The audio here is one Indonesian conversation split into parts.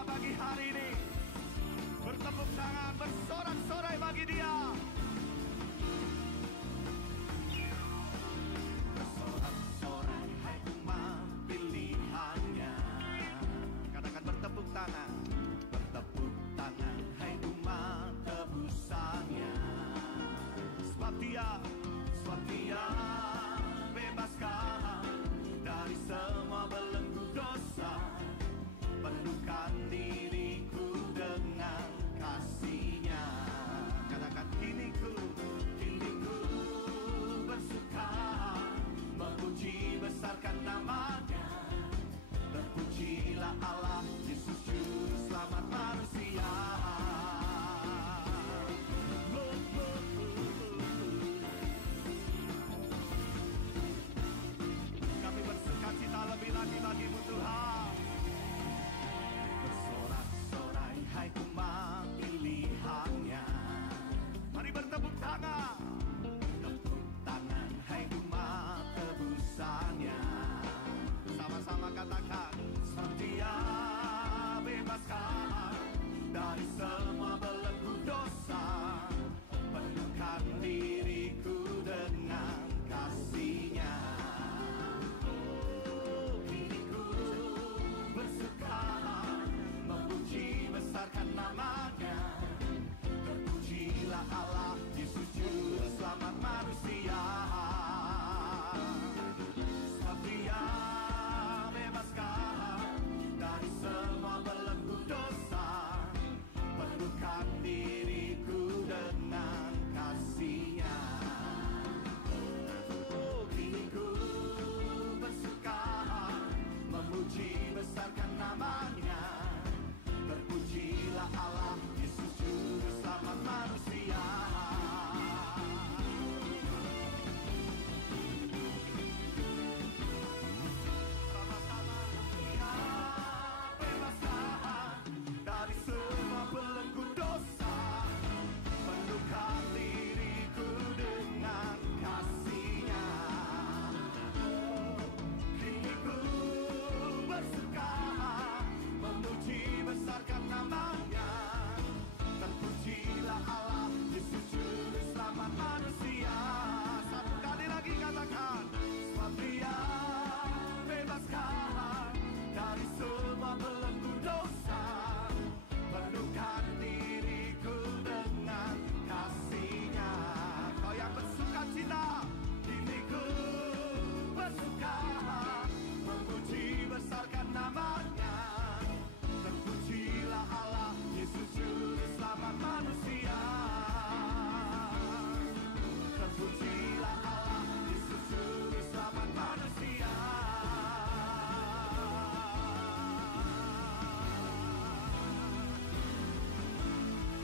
Maria bagi hari ini. Bertepuk tangan, bersorak-sorai bagi dia. Bersorak-sorai hai umat pilihannya. Katakan bertepuk tangan. Bertepuk tangan hai umat tebusannya. Sebab dia bebaskan dari semua belenggu dosa. Penuhkan diriku dengan kasih-Nya. Katakan kini ku bersuka memuji besarkan nama-Nya. Terpujilah Allah Yesus Juru Selamat manusia. Kami bersukacita lebih lagi bagi-Mu Tuhan. Bersorak-sorai hai umat pilihan-Nya. Mari bertepuk tangan. Tepuk tangan hai umat tebusannya. Sama-sama katakan. Sebab dia bebaskan dari semua belenggu dosa. Penuhkan diriku dengan kasih-Nya. Kini ku bersuka memuji besarkan nama-Nya. Terpujilah Allah Yesus Juru Selamat manusia. Sebab dia bebaskan dari semua belenggu dosa. Penuhkan diriku dengan kasih-Nya. Kini ku bersuka memuji besarkan nama-Nya. Terpujilah Allah Yesus Juru Selamat manusia. Sama-sama dia bebaskan dari semua belenggu dosa. Penuhkan diriku dengan kasih-Nya. Kini ku bersuka memuji besarkan nama-Nya. Terpujilah Allah Yesus Juru Selamat manusia. Satu kali lagi katakan. Sebab dia bebaskan dari semua belenggu dosa. Penuhkan diriku dengan kasih-Nya. Kau yang bersukacita, kini ku bersuka memuji besarkan nama-Nya. Terpujilah Allah Yesus Juru Selamat manusia. Terpujilah Allah Yesus Juru Selamat manusia.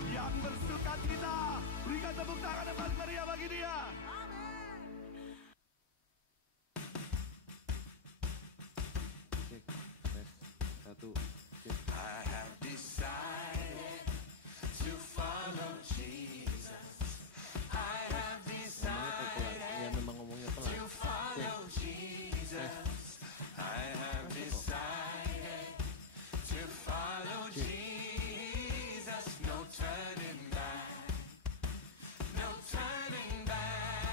Yang bersukacita, berikan tepuk tangan yang paling meriah bagi dia. Cek, tes, 1, cek. I have decided to follow Jesus. I have decided Ya memang ngomongnya pelan. to follow Jesus. I have decided to follow Jesus. No turning back. No turning back.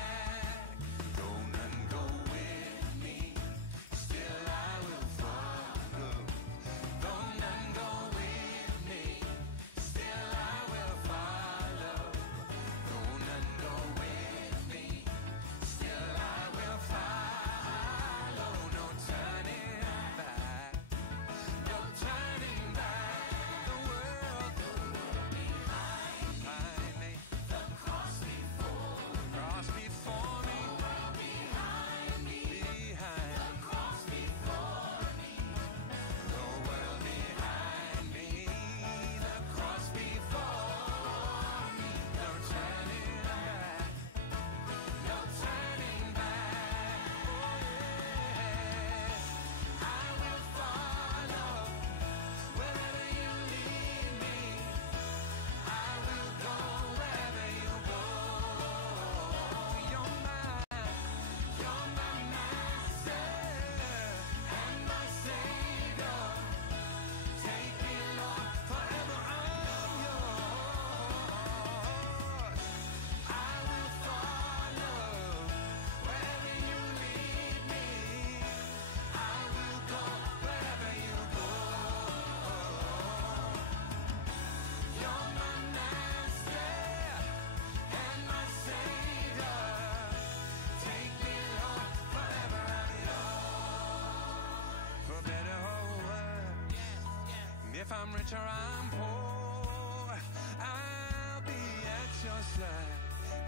If I'm rich or I'm poor, I'll be at your side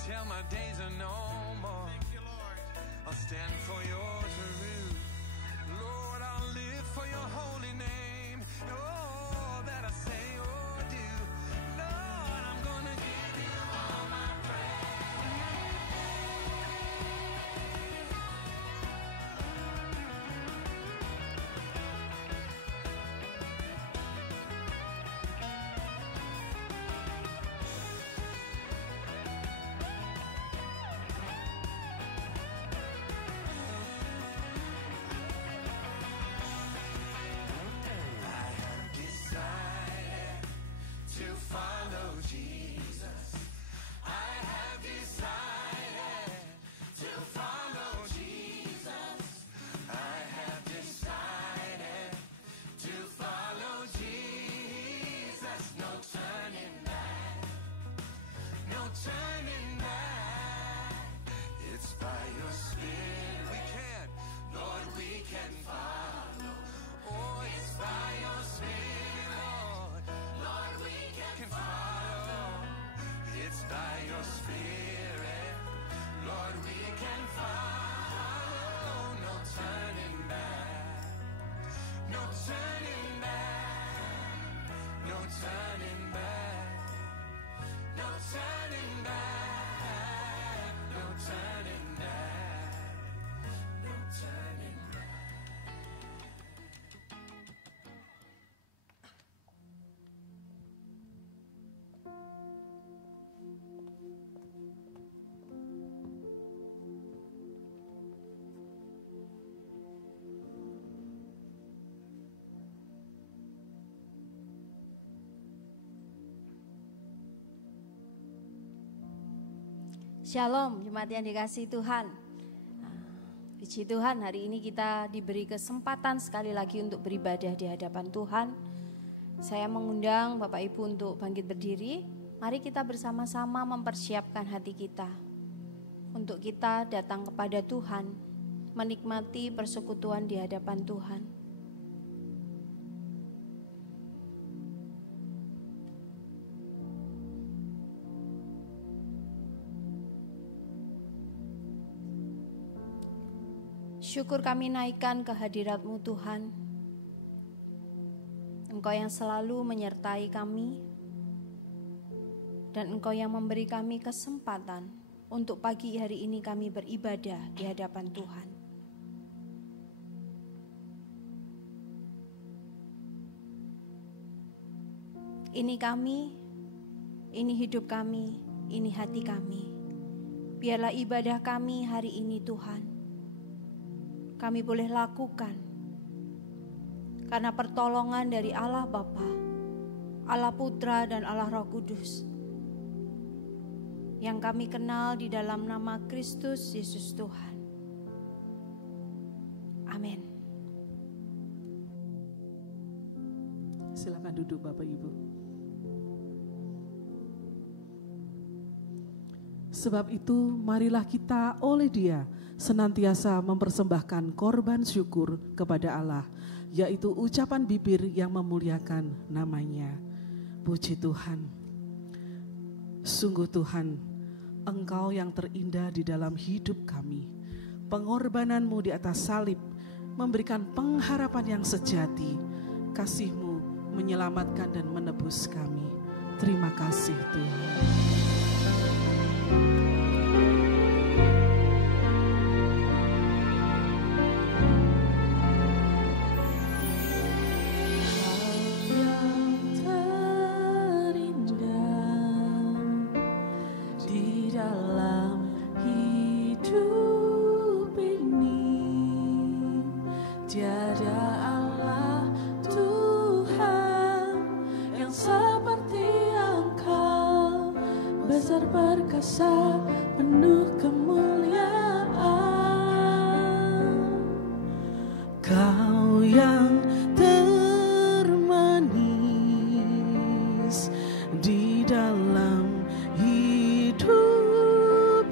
till my days are no more. I'll stand for your truth, Lord. I'll live for your holy name. All that I say or do, Lord, I'm gonna give you all my turning back. It's by your spirit we can, Lord, we can follow. Oh, it's by your spirit, Lord, Lord, we can follow. It's by your spirit, Lord, we can follow. No turning back, no turning back, no turning back. No turning back, no turning back, no turning back. Shalom, jemaat yang dikasihi Tuhan. Puji Tuhan, hari ini kita diberi kesempatan sekali lagi untuk beribadah di hadapan Tuhan. Saya mengundang Bapak Ibu untuk bangkit berdiri. Mari kita bersama-sama mempersiapkan hati kita untuk kita datang kepada Tuhan, menikmati persekutuan di hadapan Tuhan. Syukur kami naikkan ke hadirat-Mu Tuhan. Engkau yang selalu menyertai kami, dan Engkau yang memberi kami kesempatan untuk pagi hari ini kami beribadah di hadapan Tuhan. Ini kami, ini hidup kami, ini hati kami. Biarlah ibadah kami hari ini Tuhan kami boleh lakukan karena pertolongan dari Allah Bapa, Allah Putra dan Allah Roh Kudus yang kami kenal di dalam nama Kristus Yesus Tuhan. Amin. Silakan duduk Bapak Ibu. Sebab itu marilah kita oleh Dia senantiasa mempersembahkan korban syukur kepada Allah, yaitu ucapan bibir yang memuliakan namanya. Puji Tuhan. Sungguh Tuhan, Engkau yang terindah di dalam hidup kami. Pengorbanan-Mu di atas salib memberikan pengharapan yang sejati. Kasih-Mu menyelamatkan dan menebus kami. Terima kasih Tuhan. Perkasa penuh kemuliaan, Kau yang termanis di dalam hidup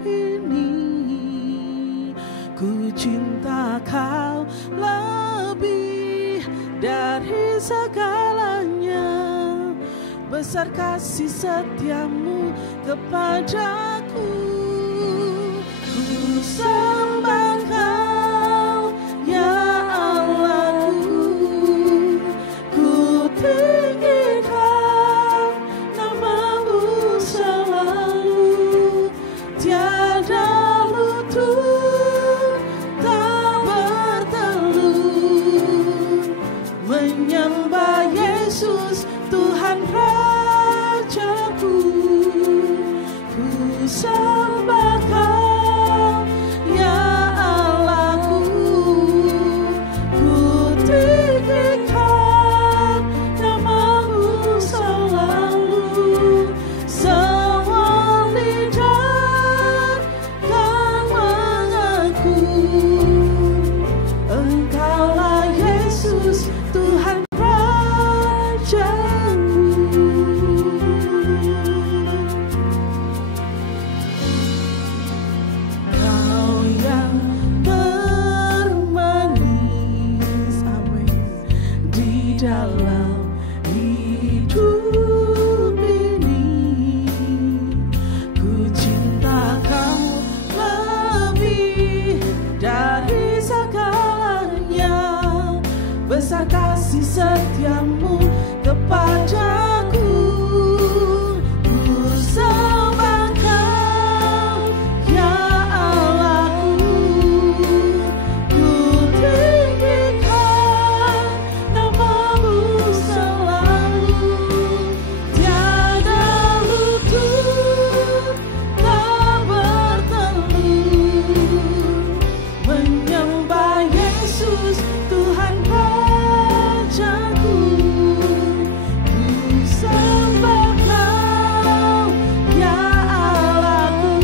ini. Ku cinta Kau lebih dari segalanya. besar kasih setiamu kepadaku. Ku sembah Kau, ya Allahku. Ku tinggikan nama-Mu selalu. Tiada lutut tak bertelut menyembah Yesus Tuhan Rajaku. Ku sembah Kau, ya Allahku. Ku tinggikan nama-Mu selalu. Semua lidah kan mengaku Engkaulah Yesus Tuhan Rajaku. Kau yang termanis, amin, di dalam hidup ini. Ku cinta Kau lebih dari segalanya. Besar kasih setiamu kepadaku. Ku sembah Kau, ya Allahku. Ku tinggikan nama-Mu selalu. Tiada lutut tak bertelut menyembah Yesus Tuhan Rajaku. Ku sembah Kau, ya Allahku.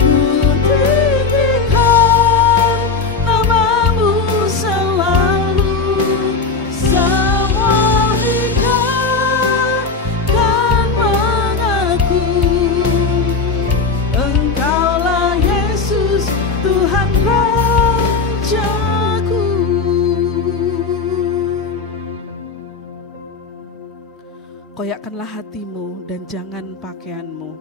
Ku tinggikan nama-Mu selalu. Semua lidah kan mengaku Engkaulah Yesus Tuhan Rajaku. Koyakkanlah hatimu dan jangan pakaianmu.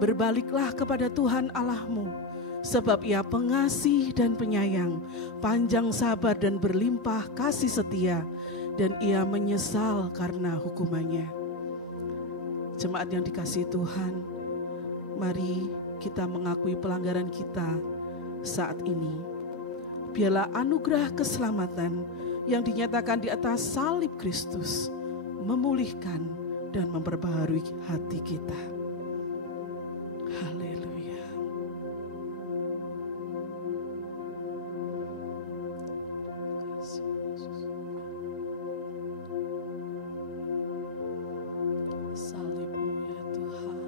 Berbaliklah kepada Tuhan Allahmu, sebab Ia pengasih dan penyayang, panjang sabar dan berlimpah kasih setia, dan Ia menyesal karena hukumannya. Jemaat yang dikasihi Tuhan, mari kita mengakui pelanggaran kita saat ini. Biarlah anugerah keselamatan yang dinyatakan di atas salib Kristus memulihkan dan memperbaharui hati kita. Haleluya. Salib-Mu ya Tuhan.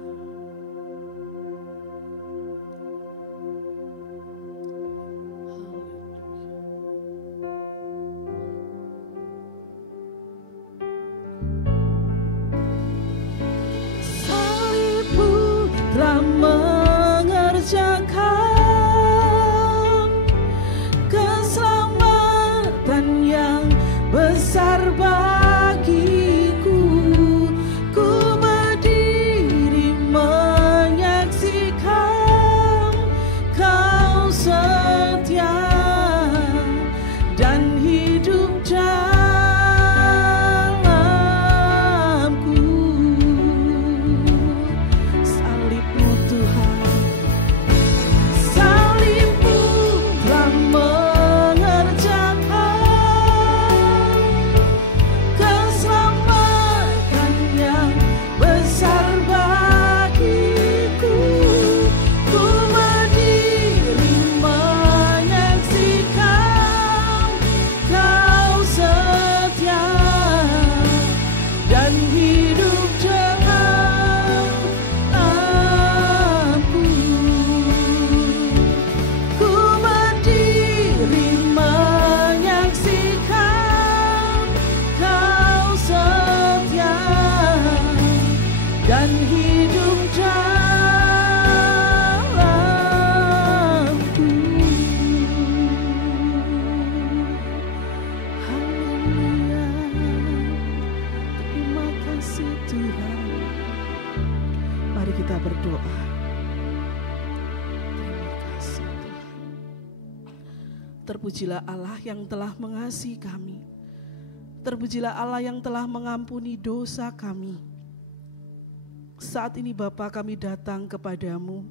Haleluya. kita berdoa. Terima kasih Tuhan. Terpujilah Allah yang telah mengasihi kami. Terpujilah Allah yang telah mengampuni dosa kami. Saat ini Bapa, kami datang kepadamu,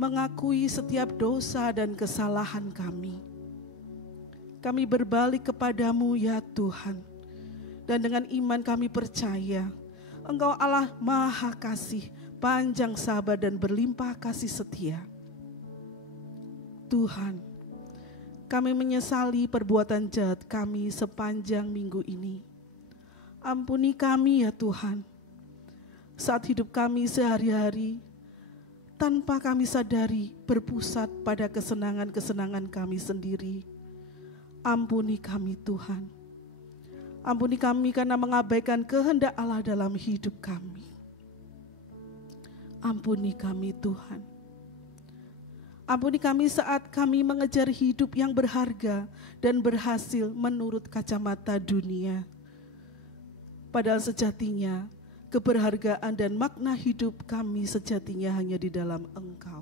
mengakui setiap dosa dan kesalahan kami. Kami berbalik kepadamu ya Tuhan. Dan dengan iman kami percaya, Engkau Allah Maha Kasih, panjang sabar dan berlimpah kasih setia. Tuhan, kami menyesali perbuatan jahat kami sepanjang minggu ini. Ampuni kami ya Tuhan. Saat hidup kami sehari-hari, tanpa kami sadari berpusat pada kesenangan-kesenangan kami sendiri. Ampuni kami Tuhan. Ampuni kami karena mengabaikan kehendak Allah dalam hidup kami. Ampuni kami Tuhan. Ampuni kami saat kami mengejar hidup yang berharga dan berhasil menurut kacamata dunia. Padahal sejatinya keberhargaan dan makna hidup kami sejatinya hanya di dalam Engkau.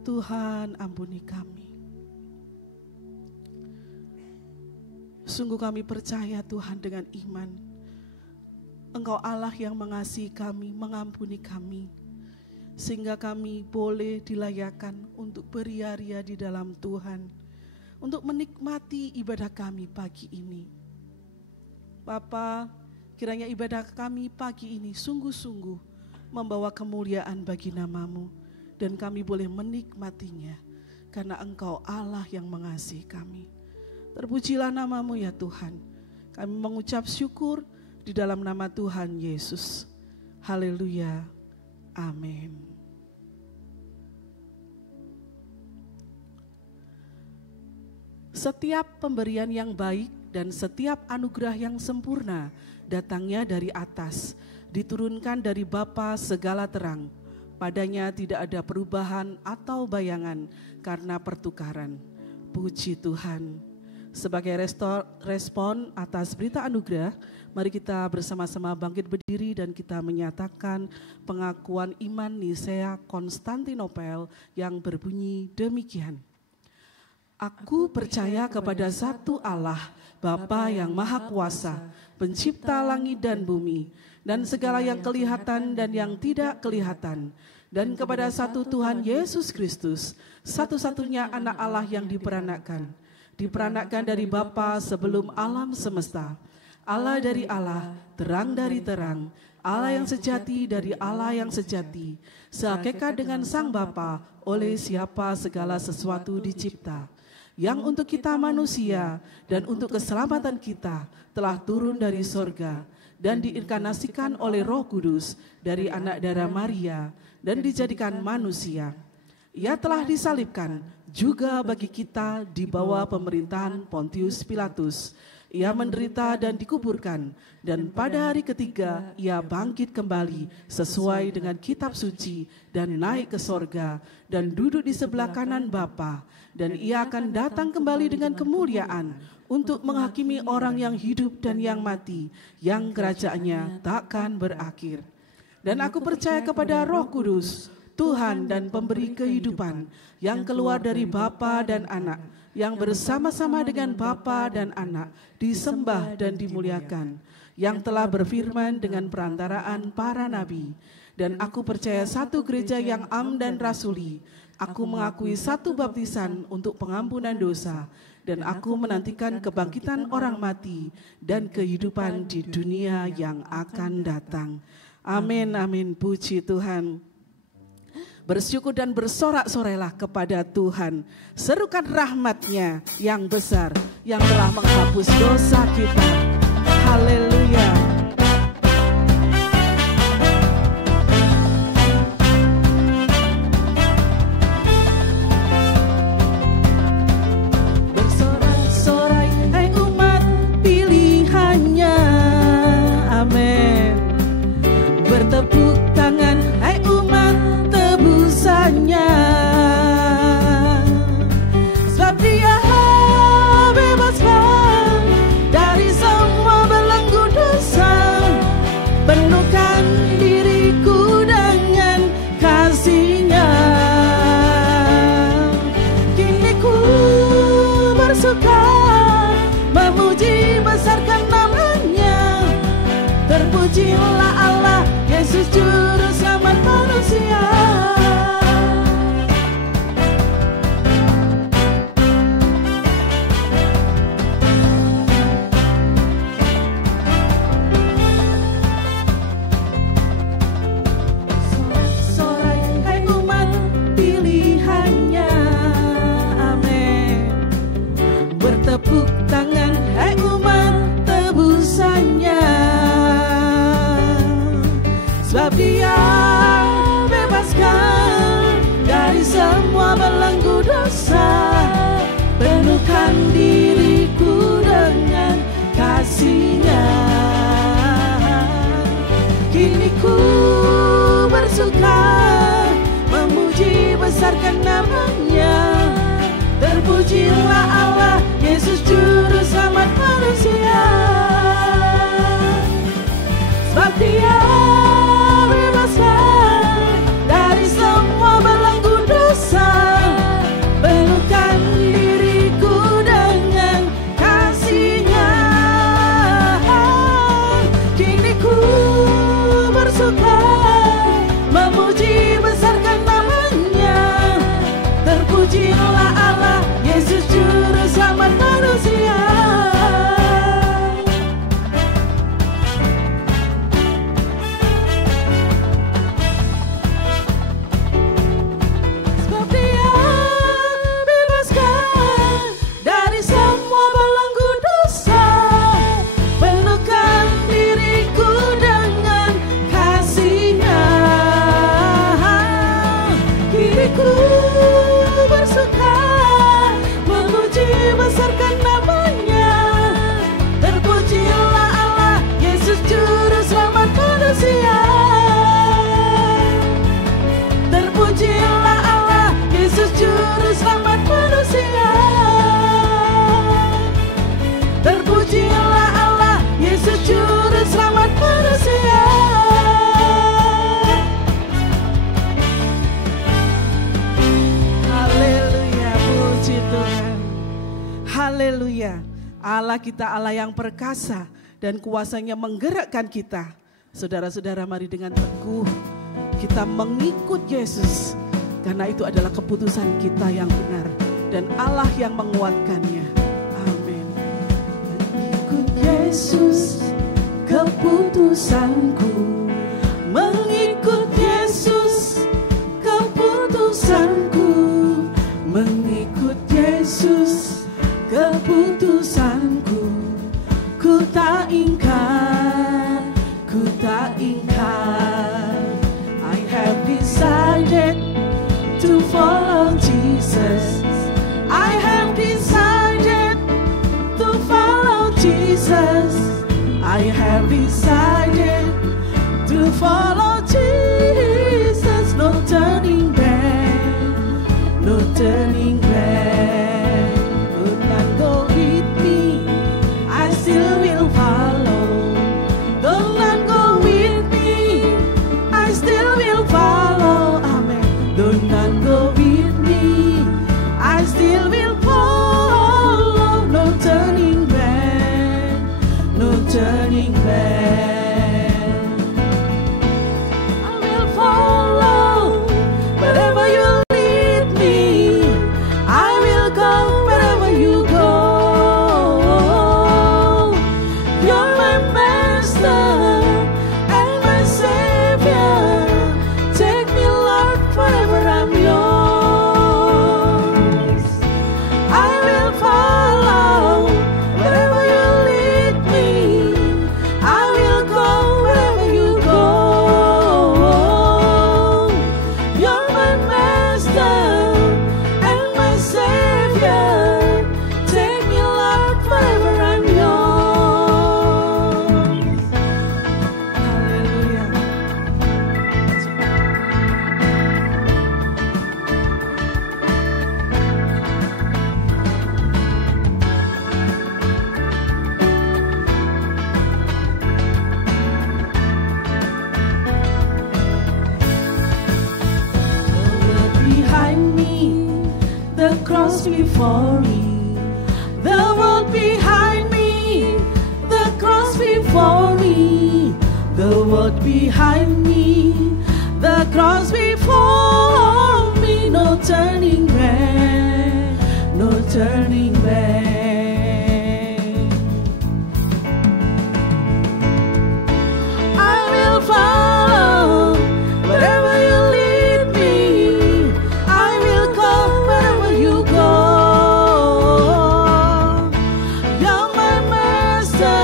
Tuhan, ampuni kami. Sungguh kami percaya Tuhan dengan iman. Engkau Allah yang mengasihi kami, mengampuni kami. Sehingga kami boleh dilayakan untuk beria-ria di dalam Tuhan. Untuk menikmati ibadah kami pagi ini. Bapa, kiranya ibadah kami pagi ini sungguh-sungguh membawa kemuliaan bagi nama-Mu. Dan kami boleh menikmatinya. Karena Engkau Allah yang mengasihi kami. Terpujilah nama-Mu ya Tuhan. Kami mengucap syukur di dalam nama Tuhan Yesus. Haleluya. Amin. Setiap pemberian yang baik dan setiap anugerah yang sempurna datangnya dari atas, diturunkan dari Bapa segala terang. Padanya tidak ada perubahan atau bayangan karena pertukaran. Puji Tuhan. Sebagai respon atas berita anugerah, mari kita bersama-sama bangkit berdiri dan kita menyatakan pengakuan iman Nisea Konstantinopel yang berbunyi demikian. Aku percaya kepada satu Allah, Bapa yang Maha Kuasa, pencipta langit dan bumi, dan segala yang kelihatan dan yang tidak kelihatan, dan kepada satu Tuhan Yesus Kristus, satu-satunya anak Allah yang diperanakkan dari Bapa sebelum alam semesta, Allah dari Allah, terang dari terang, Allah yang sejati dari Allah yang sejati, sehakikat dengan Sang Bapa, oleh siapa segala sesuatu dicipta, yang untuk kita manusia dan untuk keselamatan kita telah turun dari sorga dan diinkarnasikan oleh Roh Kudus dari anak darah Maria dan dijadikan manusia. Ia telah disalibkan juga bagi kita di bawah pemerintahan Pontius Pilatus. Ia menderita dan dikuburkan, dan pada hari ketiga ia bangkit kembali sesuai dengan kitab suci dan naik ke sorga dan duduk di sebelah kanan Bapa, dan ia akan datang kembali dengan kemuliaan untuk menghakimi orang yang hidup dan yang mati, yang kerajaannya takkan berakhir. Dan aku percaya kepada Roh Kudus, Tuhan dan pemberi kehidupan, yang keluar dari Bapa dan Anak, yang bersama-sama dengan Bapa dan Anak disembah dan dimuliakan, yang telah berfirman dengan perantaraan para nabi. Dan aku percaya satu gereja yang am dan rasuli. Aku mengakui satu baptisan untuk pengampunan dosa, dan aku menantikan kebangkitan orang mati dan kehidupan di dunia yang akan datang. Amin, amin, puji Tuhan. Bersyukur dan bersorak-sorailah kepada Tuhan. Serukan rahmat-Nya yang besar, yang telah menghapus dosa kita. Haleluya. Bersorak-sorai, hai umat pilihannya. Amin. Bertepuk tangan, hai umat tebusannya, sebab Dia bebaskan dari semua Haleluya. Allah kita Allah yang perkasa dan kuasanya menggerakkan kita. Saudara-saudara, mari dengan teguh kita mengikut Yesus. Karena itu adalah keputusan kita yang benar. Dan Allah yang menguatkannya. Amin. Mengikut Yesus keputusanku. Mengikut Yesus keputusanku. Mengikut Yesus keputusanku. Ku tak ingkar, ku tak ingkar. I have decided to follow Jesus. I have decided to follow Jesus. I have decided to follow Jesus. No turning back, no turning back. Could not go with me, I still will follow. Don't not go with me, I still will follow. Amen. Don't not go with me, I still will follow. No turning back, no turning back. I will follow wherever you lead me. I will go wherever you go. You're my master and my savior. Take me, Lord, forever I'm yours. I will follow wherever you lead me. I will go wherever you go. You're my master and my savior. Take me, Lord, forever I'm yours. Hallelujah. The world behind me, the cross before me. The world behind me, the cross before me. The world behind me, the cross before me. No turning back, no turning back. I will follow wherever you lead me. I will go wherever you go. You're my master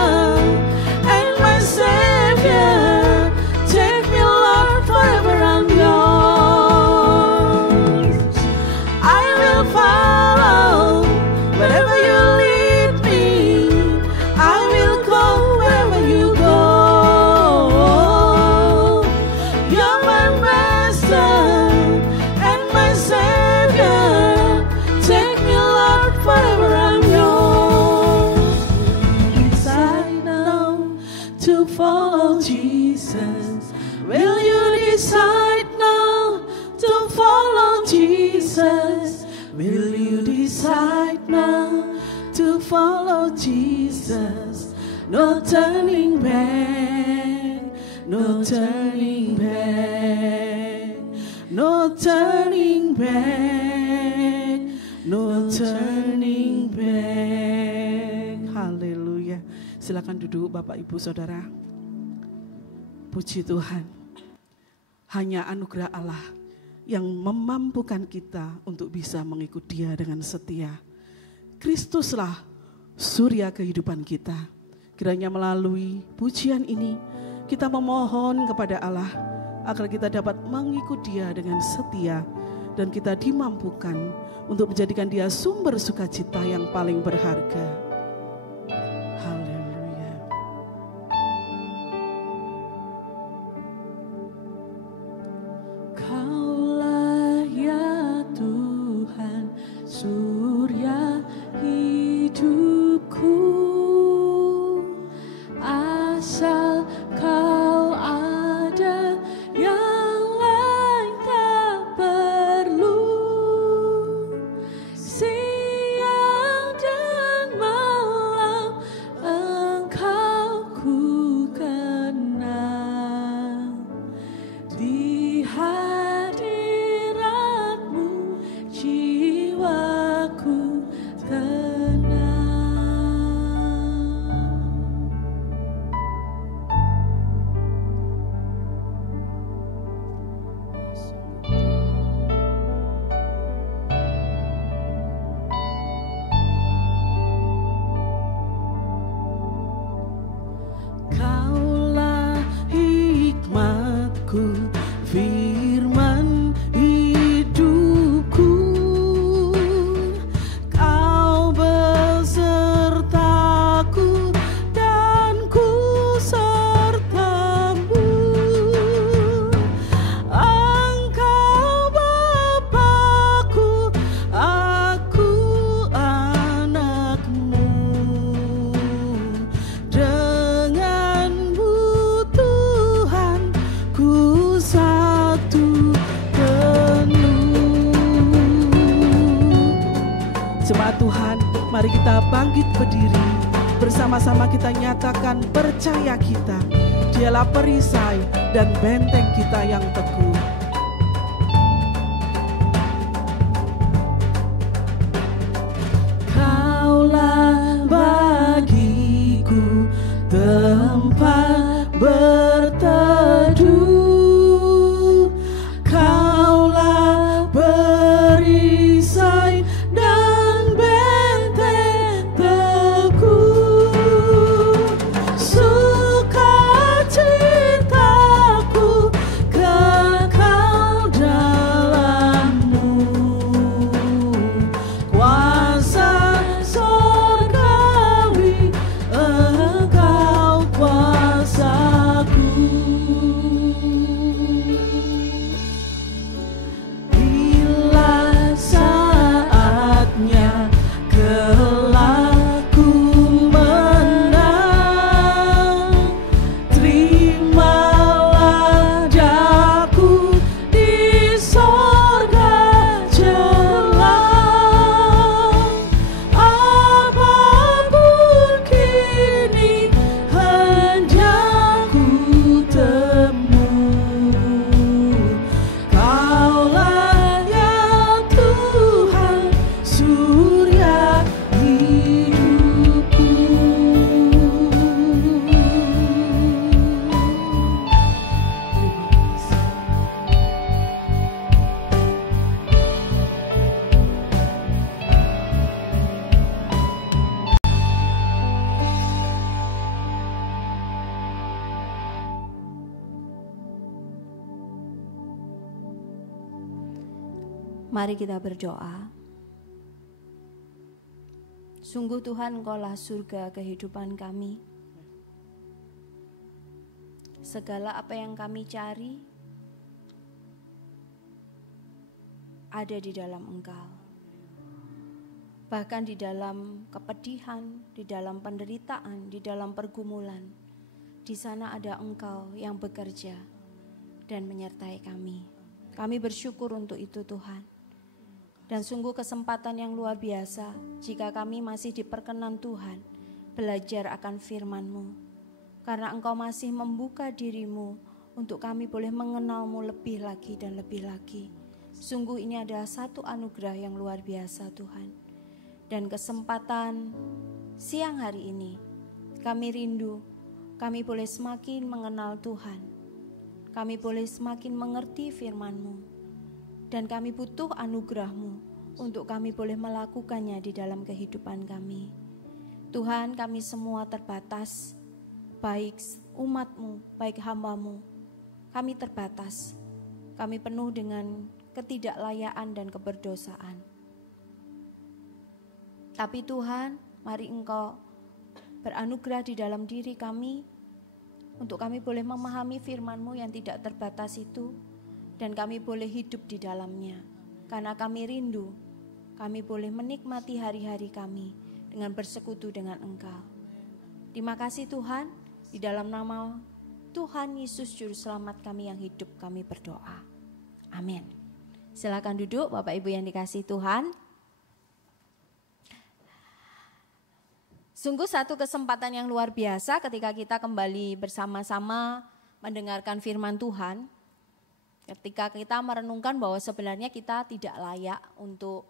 and my savior. Take me, Lord, forever I'm yours. I will follow wherever you lead me. I will go wherever you go. You're my master and my savior. Take me, Lord, forever I'm yours. Decide now to follow Jesus. Will you decide now to follow Jesus? Will you decide now to follow Jesus? No turning back, no turning back, no turning back, no turning back. Haleluya. Silakan duduk Bapak Ibu Saudara. Puji Tuhan. Hanya anugerah Allah yang memampukan kita untuk bisa mengikut Dia dengan setia. Kristuslah surya kehidupan kita. Kiranya melalui pujian ini kita memohon kepada Allah agar kita dapat mengikut Dia dengan setia dan kita dimampukan untuk menjadikan Dia sumber sukacita yang paling berharga. Haleluya. Kaulah ya Tuhan, surya hidupku. Asal Kau ada, yang lain tak perlu. Siang dan Mari kita bangkit berdiri, bersama-sama kita nyatakan percaya kita. Dialah perisai dan benteng kita yang teguh. Kaulah bagiku tempat berteduh, Kaulah perisai dan benteng teguh. Sukacitaku kekal dalam-Mu, kuasa sorgawi Engkau kuasaku. Bila saatnya kelak ku menang, terimalah daku di sorga celang. Apapun kini hendak ku temui, Kaulah ya Tuhan surya hidupku. Mari kita berdoa. Sungguh Tuhan, Engkaulah surga kehidupan kami. Segala apa yang kami cari ada di dalam Engkau. Bahkan di dalam kepedihan, di dalam penderitaan, di dalam pergumulan, di sana ada Engkau yang bekerja dan menyertai kami. Kami bersyukur untuk itu Tuhan. Dan sungguh kesempatan yang luar biasa jika kami masih diperkenan Tuhan belajar akan firman-Mu. Karena Engkau masih membuka diri-Mu untuk kami boleh mengenal-Mu lebih lagi dan lebih lagi. Sungguh ini adalah satu anugerah yang luar biasa Tuhan. Dan kesempatan siang hari ini kami rindu, kami boleh semakin mengenal Tuhan. Kami boleh semakin mengerti firman-Mu. Dan kami butuh anugerah-Mu untuk kami boleh melakukannya di dalam kehidupan kami. Tuhan, kami semua terbatas, baik umat-Mu, baik hamba-Mu. Kami terbatas, kami penuh dengan ketidaklayaan dan keberdosaan. Tapi Tuhan, mari Engkau beranugerah di dalam diri kami, untuk kami boleh memahami firman-Mu yang tidak terbatas itu, dan kami boleh hidup di dalamnya. Karena kami rindu, kami boleh menikmati hari-hari kami dengan bersekutu dengan Engkau. Terima kasih Tuhan, di dalam nama Tuhan Yesus Juru Selamat kami yang hidup, kami berdoa. Amin. Silakan duduk Bapak Ibu yang dikasihi Tuhan. Sungguh satu kesempatan yang luar biasa ketika kita kembali bersama-sama mendengarkan firman Tuhan. Ketika kita merenungkan bahwa sebenarnya kita tidak layak untuk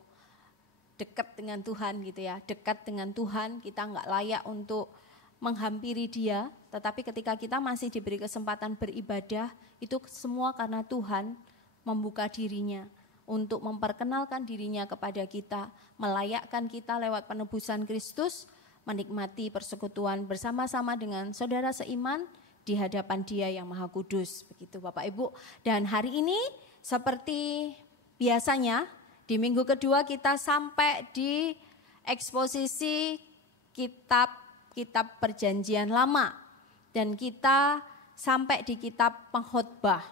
dekat dengan Tuhan gitu ya. Dekat dengan Tuhan, kita enggak layak untuk menghampiri Dia. Tetapi ketika kita masih diberi kesempatan beribadah, itu semua karena Tuhan membuka dirinya untuk memperkenalkan dirinya kepada kita, melayakkan kita lewat penebusan Kristus, menikmati persekutuan bersama-sama dengan saudara seiman di hadapan Dia yang Maha Kudus. Begitu Bapak Ibu. Dan hari ini seperti biasanya di minggu kedua kita sampai di eksposisi kitab Perjanjian Lama. Dan kita sampai di kitab Pengkhotbah.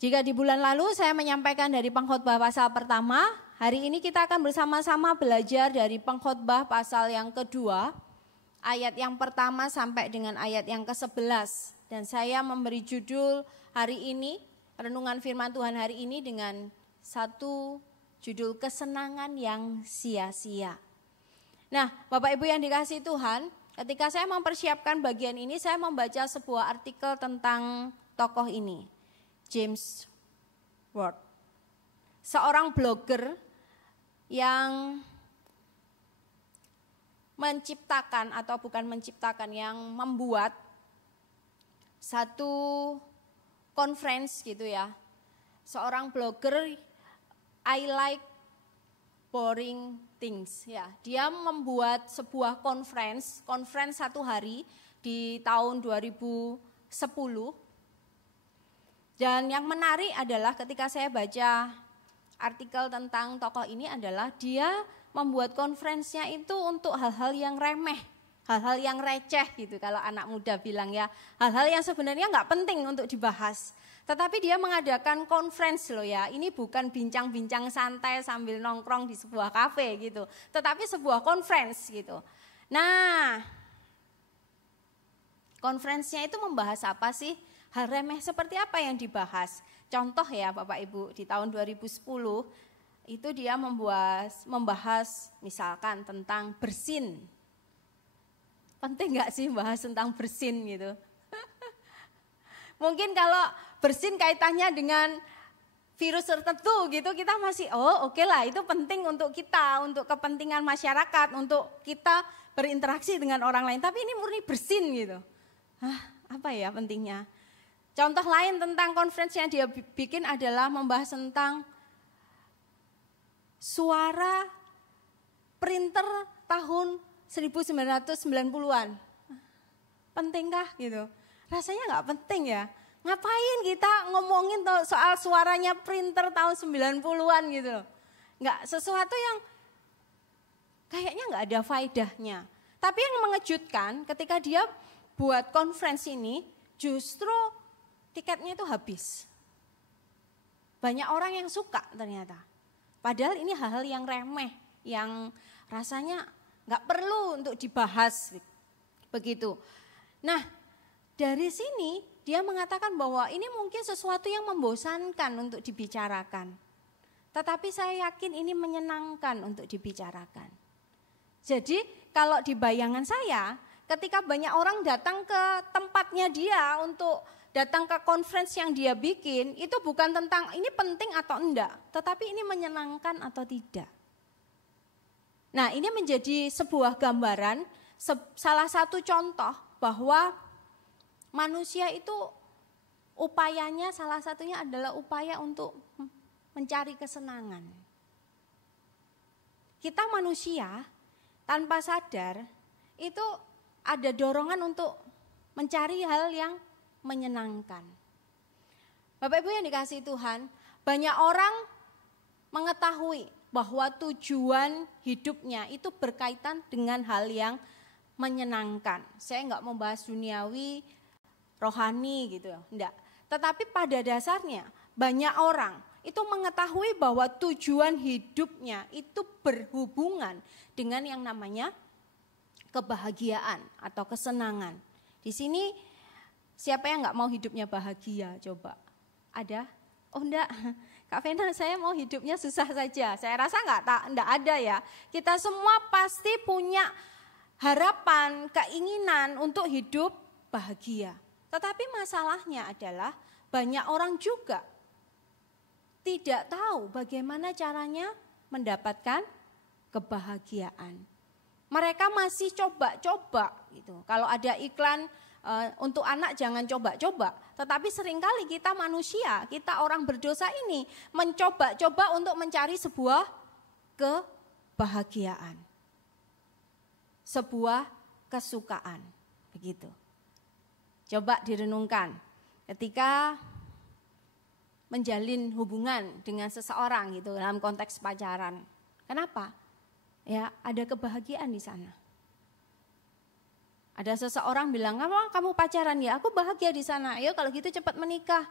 Jika di bulan lalu saya menyampaikan dari Pengkhotbah pasal pertama, hari ini kita akan bersama-sama belajar dari Pengkhotbah pasal yang kedua, ayat yang pertama sampai dengan ayat yang ke-11. Dan saya memberi judul hari ini, renungan firman Tuhan hari ini dengan satu judul kesenangan yang sia-sia. Nah, Bapak Ibu yang dikasihi Tuhan, ketika saya mempersiapkan bagian ini, saya membaca sebuah artikel tentang tokoh ini, James Ward. Seorang blogger yang menciptakan atau bukan menciptakan, yang membuat satu conference gitu ya. Seorang blogger, I like boring things ya. Dia membuat sebuah conference 1 hari di tahun 2010. Dan yang menarik adalah ketika saya baca artikel tentang tokoh ini adalah dia membuat konferensinya itu untuk hal-hal yang remeh, hal-hal yang receh gitu kalau anak muda bilang ya. Hal-hal yang sebenarnya nggak penting untuk dibahas. Tetapi dia mengadakan conference loh ya, ini bukan bincang-bincang santai sambil nongkrong di sebuah kafe gitu. Tetapi sebuah conference gitu. Nah, conference-nya itu membahas apa sih? Hal remeh seperti apa yang dibahas? Contoh ya Bapak Ibu, di tahun 2010 itu dia membahas misalkan tentang bersin. Penting gak sih bahas tentang bersin gitu? Mungkin kalau bersin kaitannya dengan virus tertentu gitu, kita masih oke lah, itu penting untuk kita, untuk kepentingan masyarakat, untuk kita berinteraksi dengan orang lain. Tapi ini murni bersin gitu. Apa ya pentingnya? Contoh lain tentang konferensi yang dia bikin adalah membahas tentang suara printer tahun 1990-an. Pentingkah gitu? Rasanya nggak penting ya. Ngapain kita ngomongin soal suaranya printer tahun 90-an gitu loh. Nggak, sesuatu yang kayaknya nggak ada faedahnya. Tapi yang mengejutkan ketika dia buat konferensi ini, justru tiketnya itu habis. Banyak orang yang suka ternyata. Padahal ini hal-hal yang remeh, yang rasanya nggak perlu untuk dibahas. Begitu. Nah, dari sini dia mengatakan bahwa ini mungkin sesuatu yang membosankan untuk dibicarakan. Tetapi saya yakin ini menyenangkan untuk dibicarakan. Jadi kalau di bayangan saya, ketika banyak orang datang ke tempatnya dia untuk datang ke conference yang dia bikin, itu bukan tentang ini penting atau enggak, tetapi ini menyenangkan atau tidak. Nah, ini menjadi sebuah gambaran, salah satu contoh bahwa manusia itu upayanya salah satunya adalah upaya untuk mencari kesenangan. Kita manusia tanpa sadar itu ada dorongan untuk mencari hal yang menyenangkan. Bapak Ibu yang dikasihi Tuhan, banyak orang mengetahui bahwa tujuan hidupnya itu berkaitan dengan hal yang menyenangkan. Saya enggak membahas duniawi, rohani gitu, enggak. Tetapi pada dasarnya banyak orang itu mengetahui bahwa tujuan hidupnya itu berhubungan dengan yang namanya kebahagiaan atau kesenangan. Di sini siapa yang enggak mau hidupnya bahagia coba? Ada? Oh enggak, Kak Vena saya mau hidupnya susah saja. Saya rasa enggak ada ya. Kita semua pasti punya harapan, keinginan untuk hidup bahagia. Tetapi masalahnya adalah banyak orang juga tidak tahu bagaimana caranya mendapatkan kebahagiaan. Mereka masih coba-coba gitu. Kalau ada iklan untuk anak jangan coba-coba. Tetapi seringkali kita manusia, kita orang berdosa ini mencoba-coba untuk mencari sebuah kebahagiaan. Sebuah kesukaan. Begitu. Coba direnungkan ketika menjalin hubungan dengan seseorang gitu dalam konteks pacaran. Kenapa? Ya, ada kebahagiaan di sana. Ada seseorang bilang, kamu pacaran ya, aku bahagia di sana. Ayo kalau gitu cepat menikah.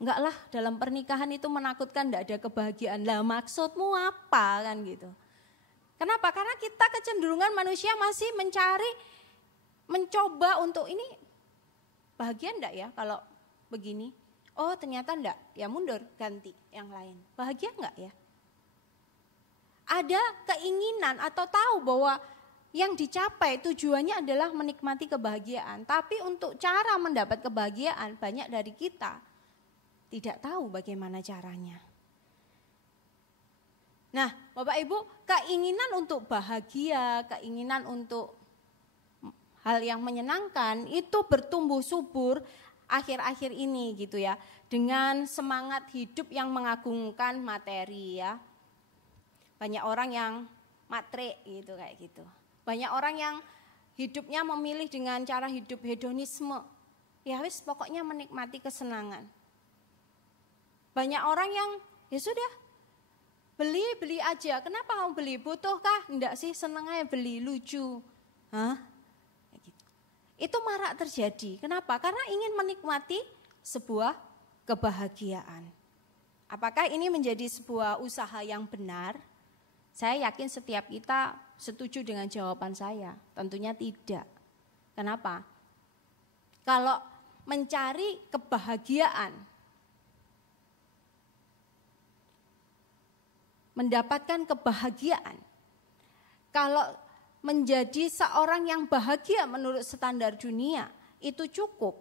Enggak lah, dalam pernikahan itu menakutkan, enggak ada kebahagiaan. Lah maksudmu apa kan gitu. Kenapa? Karena kita kecenderungan manusia masih mencoba untuk ini bahagia enggak ya kalau begini? Oh ternyata enggak, ya mundur ganti yang lain. Bahagia enggak ya? ada keinginan atau tahu bahwa yang dicapai tujuannya adalah menikmati kebahagiaan. Tapi untuk cara mendapat kebahagiaan banyak dari kita tidak tahu bagaimana caranya. Nah, Bapak Ibu, keinginan untuk bahagia, keinginan untuk hal yang menyenangkan itu bertumbuh subur akhir-akhir ini gitu ya. Dengan semangat hidup yang mengagungkan materi ya. Banyak orang yang matre gitu kayak gitu. Banyak orang yang hidupnya memilih dengan cara hidup hedonisme. Ya wis pokoknya menikmati kesenangan. Banyak orang yang ya sudah beli aja. Kenapa kamu beli? Butuhkah? Enggak sih, seneng aja beli, lucu. Hah? Gitu. Itu marak terjadi. Kenapa? Karena ingin menikmati sebuah kebahagiaan. Apakah ini menjadi sebuah usaha yang benar? Saya yakin setiap kita setuju dengan jawaban saya. Tentunya tidak. Kenapa? Kalau mencari kebahagiaan, mendapatkan kebahagiaan, kalau menjadi seorang yang bahagia menurut standar dunia, itu cukup.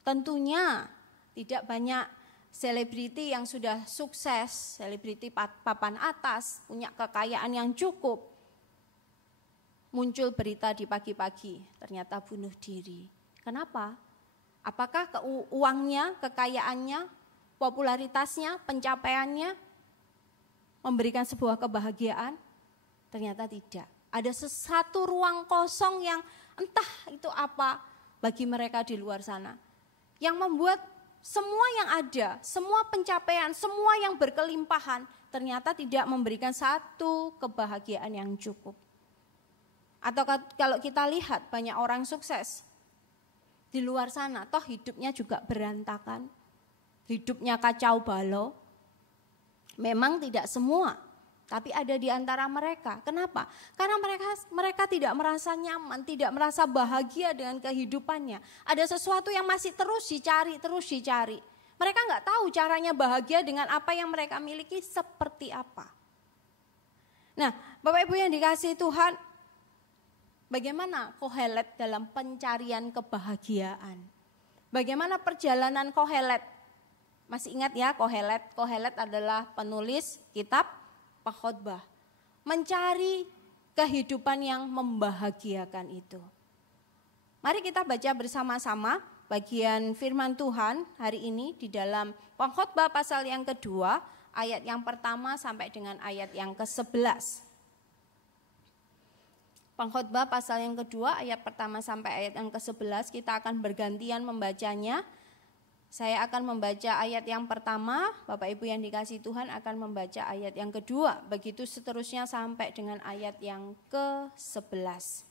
Tentunya tidak banyak selebriti yang sudah sukses, selebriti papan atas, punya kekayaan yang cukup. Muncul berita di pagi-pagi, ternyata bunuh diri. Kenapa? Apakah uangnya, kekayaannya, popularitasnya, pencapaiannya memberikan sebuah kebahagiaan? Ternyata tidak. Ada sesuatu ruang kosong yang entah itu apa bagi mereka di luar sana. Yang membuat semua yang ada, semua pencapaian, semua yang berkelimpahan ternyata tidak memberikan satu kebahagiaan yang cukup. Atau kalau kita lihat banyak orang sukses di luar sana, toh hidupnya juga berantakan, hidupnya kacau balau. Memang tidak semua, tapi ada di antara mereka. Kenapa? Karena mereka tidak merasa nyaman, tidak merasa bahagia dengan kehidupannya. Ada sesuatu yang masih terus dicari. Mereka nggak tahu caranya bahagia dengan apa yang mereka miliki seperti apa. Nah, Bapak Ibu yang dikasihi Tuhan, bagaimana Kohelet dalam pencarian kebahagiaan? Bagaimana perjalanan Kohelet? Masih ingat ya Kohelet? Kohelet adalah penulis kitab pengkhotbah. Mencari kehidupan yang membahagiakan itu. Mari kita baca bersama-sama bagian firman Tuhan hari ini di dalam pengkhotbah pasal yang kedua, ayat yang pertama sampai dengan ayat yang ke-11. Pengkhotbah pasal yang kedua, ayat pertama sampai ayat yang ke-11, kita akan bergantian membacanya. Saya akan membaca ayat yang pertama, Bapak Ibu yang dikasihi Tuhan akan membaca ayat yang kedua, begitu seterusnya sampai dengan ayat yang ke-11.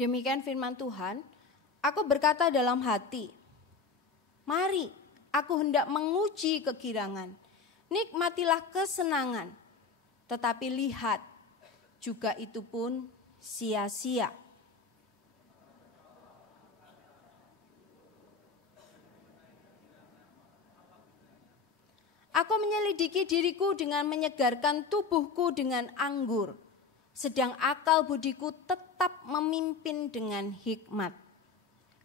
Demikian firman Tuhan, aku berkata dalam hati, mari aku hendak menguji kegirangan, nikmatilah kesenangan, tetapi lihat, juga itu pun sia-sia. Aku menyelidiki diriku dengan menyegarkan tubuhku dengan anggur, sedang akal budiku tetap memimpin dengan hikmat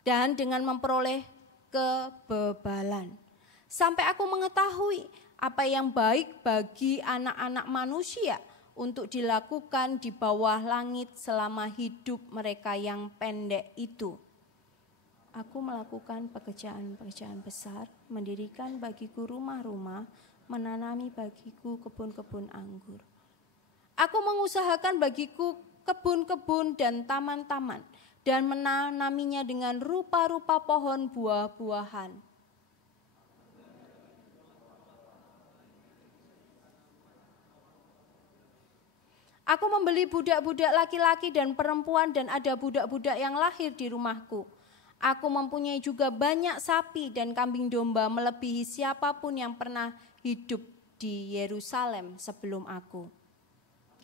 dan dengan memperoleh kebebalan. Sampai aku mengetahui apa yang baik bagi anak-anak manusia untuk dilakukan di bawah langit selama hidup mereka yang pendek itu. Aku melakukan pekerjaan-pekerjaan besar, mendirikan bagiku rumah-rumah, menanami bagiku kebun-kebun anggur. Aku mengusahakan bagiku kebun-kebun dan taman-taman, dan menanaminya dengan rupa-rupa pohon buah-buahan. Aku membeli budak-budak laki-laki dan perempuan, dan ada budak-budak yang lahir di rumahku. Aku mempunyai juga banyak sapi dan kambing domba melebihi siapapun yang pernah hidup di Yerusalem sebelum aku.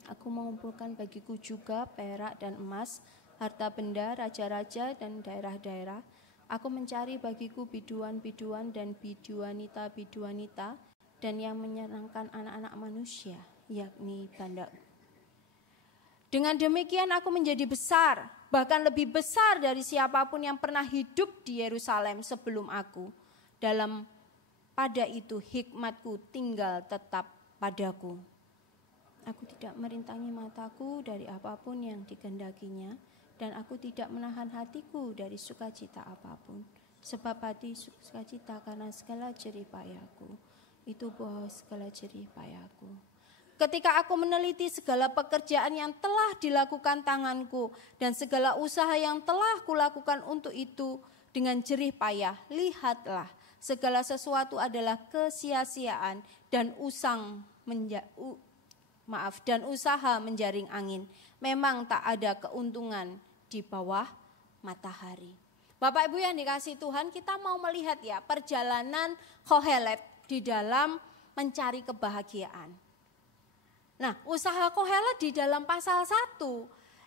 Aku mengumpulkan bagiku juga perak dan emas, harta benda, raja-raja dan daerah-daerah. Aku mencari bagiku biduan-biduan dan biduanita-biduanita dan yang menyenangkan anak-anak manusia. yakni banda. Dengan demikian aku menjadi besar, bahkan lebih besar dari siapapun yang pernah hidup di Yerusalem sebelum aku. Pada itu hikmatku tinggal tetap padaku. Aku tidak merintangi mataku dari apapun yang dikehendakinya, dan aku tidak menahan hatiku dari sukacita apapun. Sebab hati sukacita karena segala jerih payahku, itu buah segala jerih payahku. Ketika aku meneliti segala pekerjaan yang telah dilakukan tanganku dan segala usaha yang telah kulakukan untuk itu dengan jerih payah, lihatlah segala sesuatu adalah kesia-siaan dan usaha menjaring angin. Memang tak ada keuntungan di bawah matahari. Bapak Ibu yang dikasihi Tuhan, kita mau melihat ya perjalanan Kohelet di dalam mencari kebahagiaan. Nah, usaha Kohelet di dalam pasal 1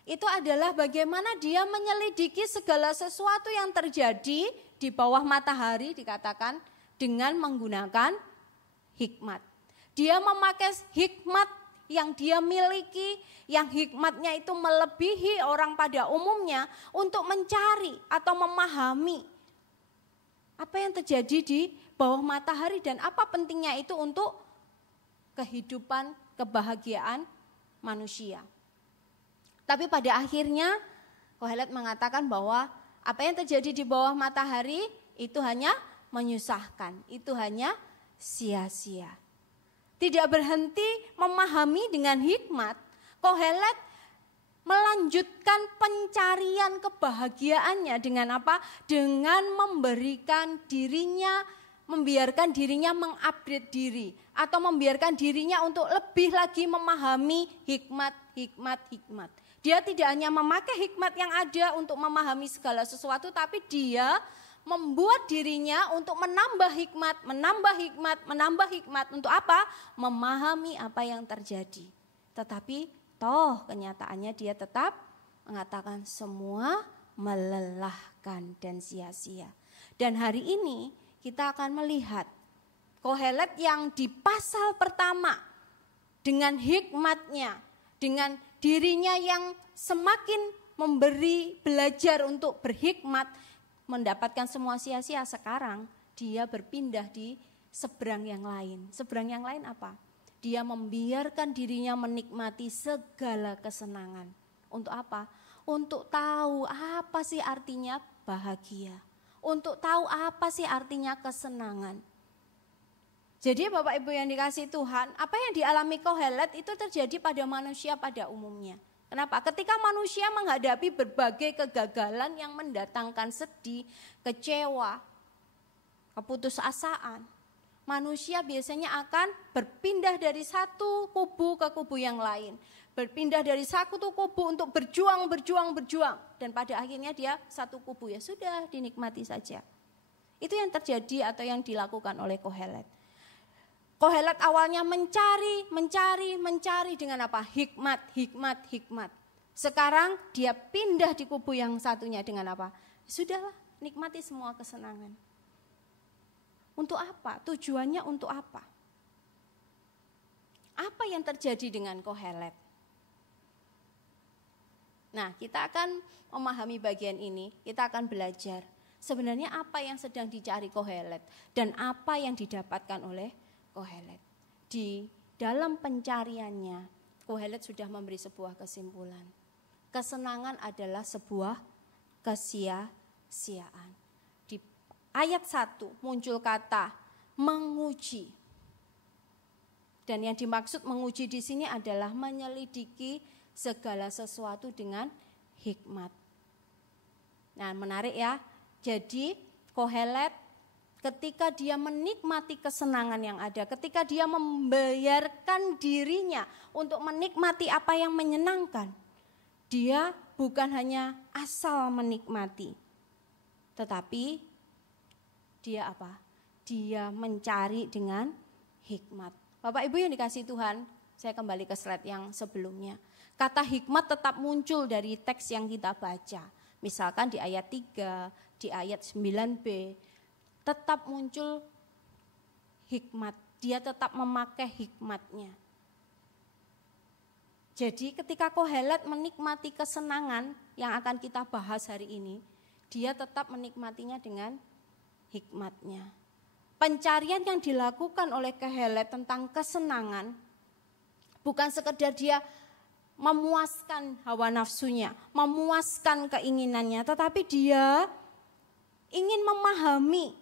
itu adalah bagaimana dia menyelidiki segala sesuatu yang terjadi di bawah matahari, dikatakan dengan menggunakan hikmat. Dia memakai hikmat yang dia miliki, yang hikmatnya itu melebihi orang pada umumnya untuk mencari atau memahami apa yang terjadi di bawah matahari dan apa pentingnya itu untuk kehidupan, kebahagiaan manusia. Tapi pada akhirnya Kohelet mengatakan bahwa apa yang terjadi di bawah matahari itu hanya menyusahkan, itu hanya sia-sia. Tidak berhenti memahami dengan hikmat, Kohelet melanjutkan pencarian kebahagiaannya dengan apa? Dengan membiarkan dirinya mengupgrade diri atau membiarkan dirinya untuk lebih lagi memahami hikmat. Dia tidak hanya memakai hikmat yang ada untuk memahami segala sesuatu, tapi dia membuat dirinya untuk menambah hikmat. Untuk apa? Memahami apa yang terjadi. Tetapi toh kenyataannya dia tetap mengatakan semua melelahkan dan sia-sia. Dan hari ini kita akan melihat Kohelet yang di pasal pertama dengan hikmatnya, dengan dirinya yang semakin belajar untuk berhikmat, mendapatkan semua sia-sia. Sekarang dia berpindah di seberang yang lain. Seberang yang lain apa? Dia membiarkan dirinya menikmati segala kesenangan. Untuk apa? Untuk tahu apa sih artinya bahagia. Untuk tahu apa sih artinya kesenangan. Jadi Bapak Ibu yang dikasihi Tuhan, apa yang dialami Kohelet itu terjadi pada manusia pada umumnya. Kenapa? Ketika manusia menghadapi berbagai kegagalan yang mendatangkan sedih, kecewa, keputusasaan, manusia biasanya akan berpindah dari satu kubu ke kubu yang lain. Berpindah dari satu kubu untuk berjuang. Dan pada akhirnya dia satu kubu, ya sudah dinikmati saja. Itu yang terjadi atau yang dilakukan oleh Kohelet. Kohelet awalnya mencari dengan apa? Hikmat. Sekarang dia pindah di kubu yang satunya dengan apa? Sudahlah, nikmati semua kesenangan. Untuk apa? Tujuannya untuk apa? Apa yang terjadi dengan Kohelet? Nah, kita akan memahami bagian ini, kita akan belajar sebenarnya apa yang sedang dicari Kohelet dan apa yang didapatkan oleh Kohelet. Di dalam pencariannya, Kohelet sudah memberi sebuah kesimpulan. Kesenangan adalah sebuah kesia-siaan. Di ayat 1 muncul kata menguji. Dan yang dimaksud menguji di sini adalah menyelidiki segala sesuatu dengan hikmat. Nah, menarik ya. Jadi Kohelet ketika dia menikmati kesenangan yang ada, ketika dia membiarkan dirinya untuk menikmati apa yang menyenangkan, dia bukan hanya asal menikmati, tetapi dia apa? Dia mencari dengan hikmat. Bapak Ibu yang dikasihi Tuhan, saya kembali ke slide yang sebelumnya. Kata hikmat tetap muncul dari teks yang kita baca. Misalkan di ayat 3, di ayat 9b, tetap muncul hikmat. Dia tetap memakai hikmatnya. Jadi ketika Kohelet menikmati kesenangan yang akan kita bahas hari ini, dia tetap menikmatinya dengan hikmatnya. Pencarian yang dilakukan oleh Kohelet tentang kesenangan bukan sekedar dia memuaskan hawa nafsunya, memuaskan keinginannya, tetapi dia ingin memahami,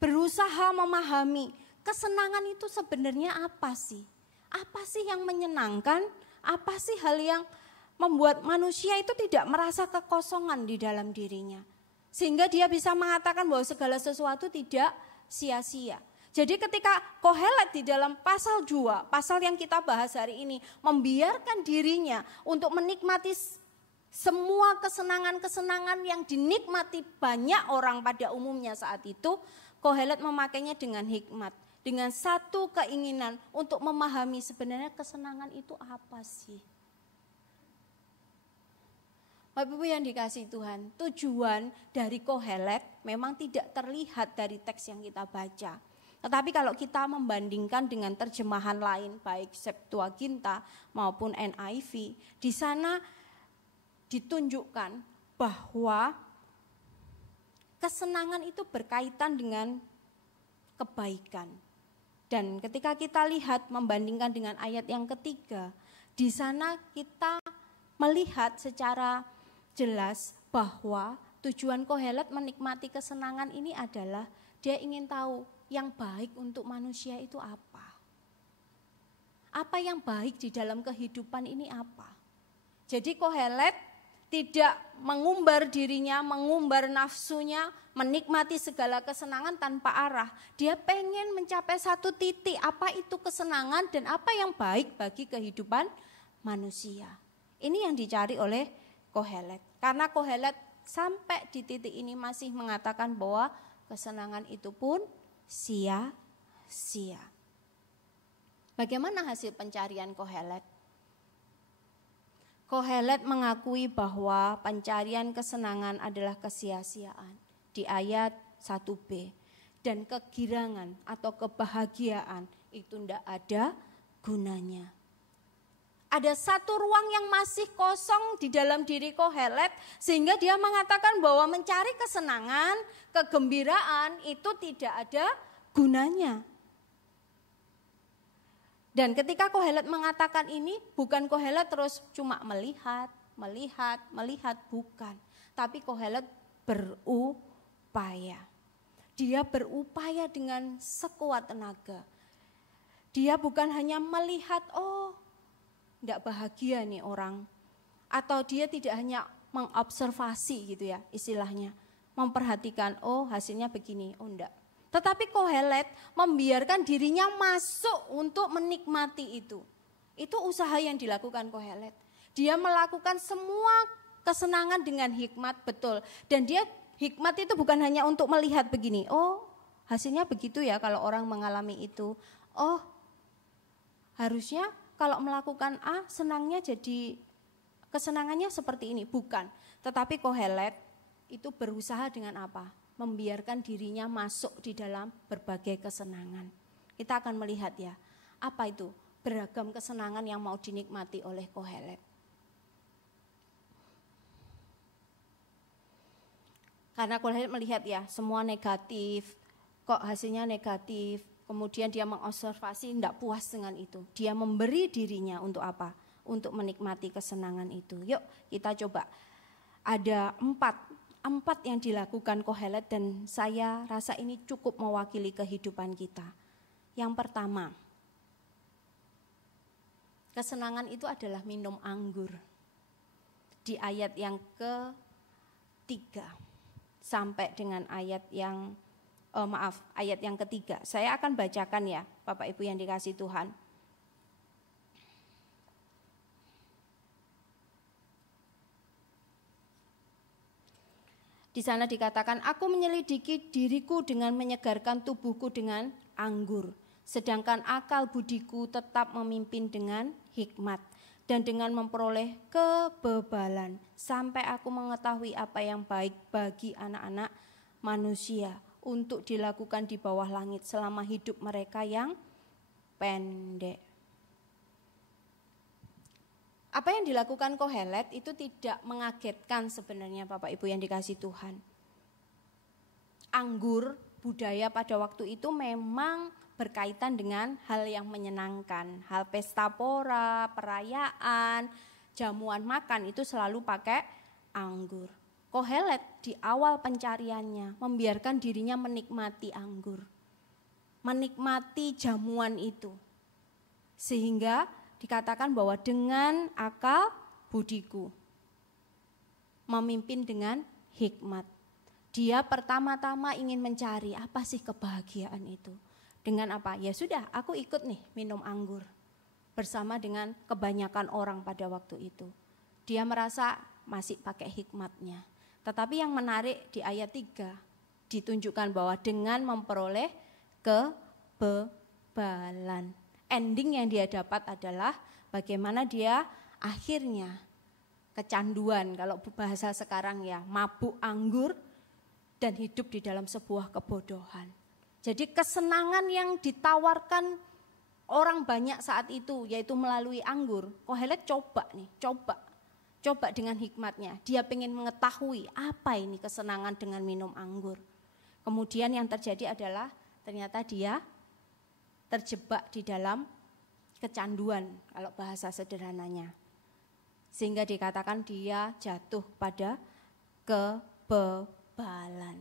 berusaha memahami kesenangan itu sebenarnya apa sih? Apa sih yang menyenangkan? Apa sih hal yang membuat manusia itu tidak merasa kekosongan di dalam dirinya? Sehingga dia bisa mengatakan bahwa segala sesuatu tidak sia-sia. Jadi ketika Kohelet di dalam pasal 2, pasal yang kita bahas hari ini, membiarkan dirinya untuk menikmati semua kesenangan-kesenangan yang dinikmati banyak orang pada umumnya saat itu, Kohelet memakainya dengan hikmat. Dengan satu keinginan untuk memahami sebenarnya kesenangan itu apa sih. Bapak Ibu yang dikasihi Tuhan, tujuan dari Kohelet memang tidak terlihat dari teks yang kita baca. Tetapi kalau kita membandingkan dengan terjemahan lain, baik Septuaginta maupun NIV, di sana ditunjukkan bahwa kesenangan itu berkaitan dengan kebaikan. Dan ketika kita lihat membandingkan dengan ayat yang ketiga, di sana kita melihat secara jelas bahwa tujuan Kohelet menikmati kesenangan ini adalah dia ingin tahu yang baik untuk manusia itu apa. Apa yang baik di dalam kehidupan ini apa. Jadi Kohelet tidak mengumbar dirinya, mengumbar nafsunya, menikmati segala kesenangan tanpa arah. Dia pengen mencapai satu titik, apa itu kesenangan dan apa yang baik bagi kehidupan manusia. Ini yang dicari oleh Kohelet. Karena Kohelet sampai di titik ini masih mengatakan bahwa kesenangan itu pun sia-sia. Bagaimana hasil pencarian Kohelet? Kohelet mengakui bahwa pencarian kesenangan adalah kesia-siaan di ayat 1b. Dan kegirangan atau kebahagiaan itu tidak ada gunanya. Ada satu ruang yang masih kosong di dalam diri Kohelet sehingga dia mengatakan bahwa mencari kesenangan, kegembiraan itu tidak ada gunanya. Dan ketika Kohelet mengatakan ini, bukan Kohelet terus cuma melihat, bukan. Tapi Kohelet berupaya. Dia berupaya dengan sekuat tenaga. Dia bukan hanya melihat, oh tidak bahagia nih orang. Atau dia tidak hanya mengobservasi gitu ya istilahnya. Memperhatikan, oh hasilnya begini, oh enggak. Tetapi Kohelet membiarkan dirinya masuk untuk menikmati itu. Itu usaha yang dilakukan Kohelet. Dia melakukan semua kesenangan dengan hikmat, betul. Dan dia hikmat itu bukan hanya untuk melihat begini. Oh hasilnya begitu ya kalau orang mengalami itu. Oh harusnya kalau melakukan A senangnya jadi kesenangannya seperti ini. Bukan. Tetapi Kohelet itu berusaha dengan apa? Membiarkan dirinya masuk di dalam berbagai kesenangan. Kita akan melihat ya, apa itu beragam kesenangan yang mau dinikmati oleh Kohelet. Karena Kohelet melihat ya, semua negatif, kok hasilnya negatif. Kemudian dia mengobservasi, tidak puas dengan itu. Dia memberi dirinya untuk apa? Untuk menikmati kesenangan itu. Yuk kita coba, ada empat yang dilakukan Kohelet dan saya rasa ini cukup mewakili kehidupan kita. Yang pertama, kesenangan itu adalah minum anggur. Di ayat yang ke-3 sampai dengan ayat yang, ayat yang ke-3. Saya akan bacakan ya Bapak Ibu yang dikasihi Tuhan. Di sana dikatakan, aku menyelidiki diriku dengan menyegarkan tubuhku dengan anggur. Sedangkan akal budiku tetap memimpin dengan hikmat. Dan dengan memperoleh kebebalan. Sampai aku mengetahui apa yang baik bagi anak-anak manusia. Untuk dilakukan di bawah langit selama hidup mereka yang pendek. Apa yang dilakukan Kohelet itu tidak mengagetkan sebenarnya Bapak Ibu yang dikasihi Tuhan. Anggur, budaya pada waktu itu memang berkaitan dengan hal yang menyenangkan. Hal pesta pora, perayaan, jamuan makan itu selalu pakai anggur. Kohelet di awal pencariannya membiarkan dirinya menikmati anggur. Menikmati jamuan itu. Sehingga dikatakan bahwa dengan akal budiku. Memimpin dengan hikmat. Dia pertama-tama ingin mencari apa sih kebahagiaan itu. Dengan apa? Ya sudah, aku ikut nih minum anggur. Bersama dengan kebanyakan orang pada waktu itu. Dia merasa masih pakai hikmatnya. Tetapi yang menarik di ayat 3 ditunjukkan bahwa dengan memperoleh kebebalan. Ending yang dia dapat adalah bagaimana dia akhirnya kecanduan, kalau bahasa sekarang ya, mabuk anggur dan hidup di dalam sebuah kebodohan. Jadi kesenangan yang ditawarkan orang banyak saat itu yaitu melalui anggur. Kohelet coba dengan hikmatnya. Dia pengen mengetahui apa ini kesenangan dengan minum anggur. Kemudian yang terjadi adalah ternyata dia terjebak di dalam kecanduan kalau bahasa sederhananya. Sehingga dikatakan dia jatuh pada kebebalan.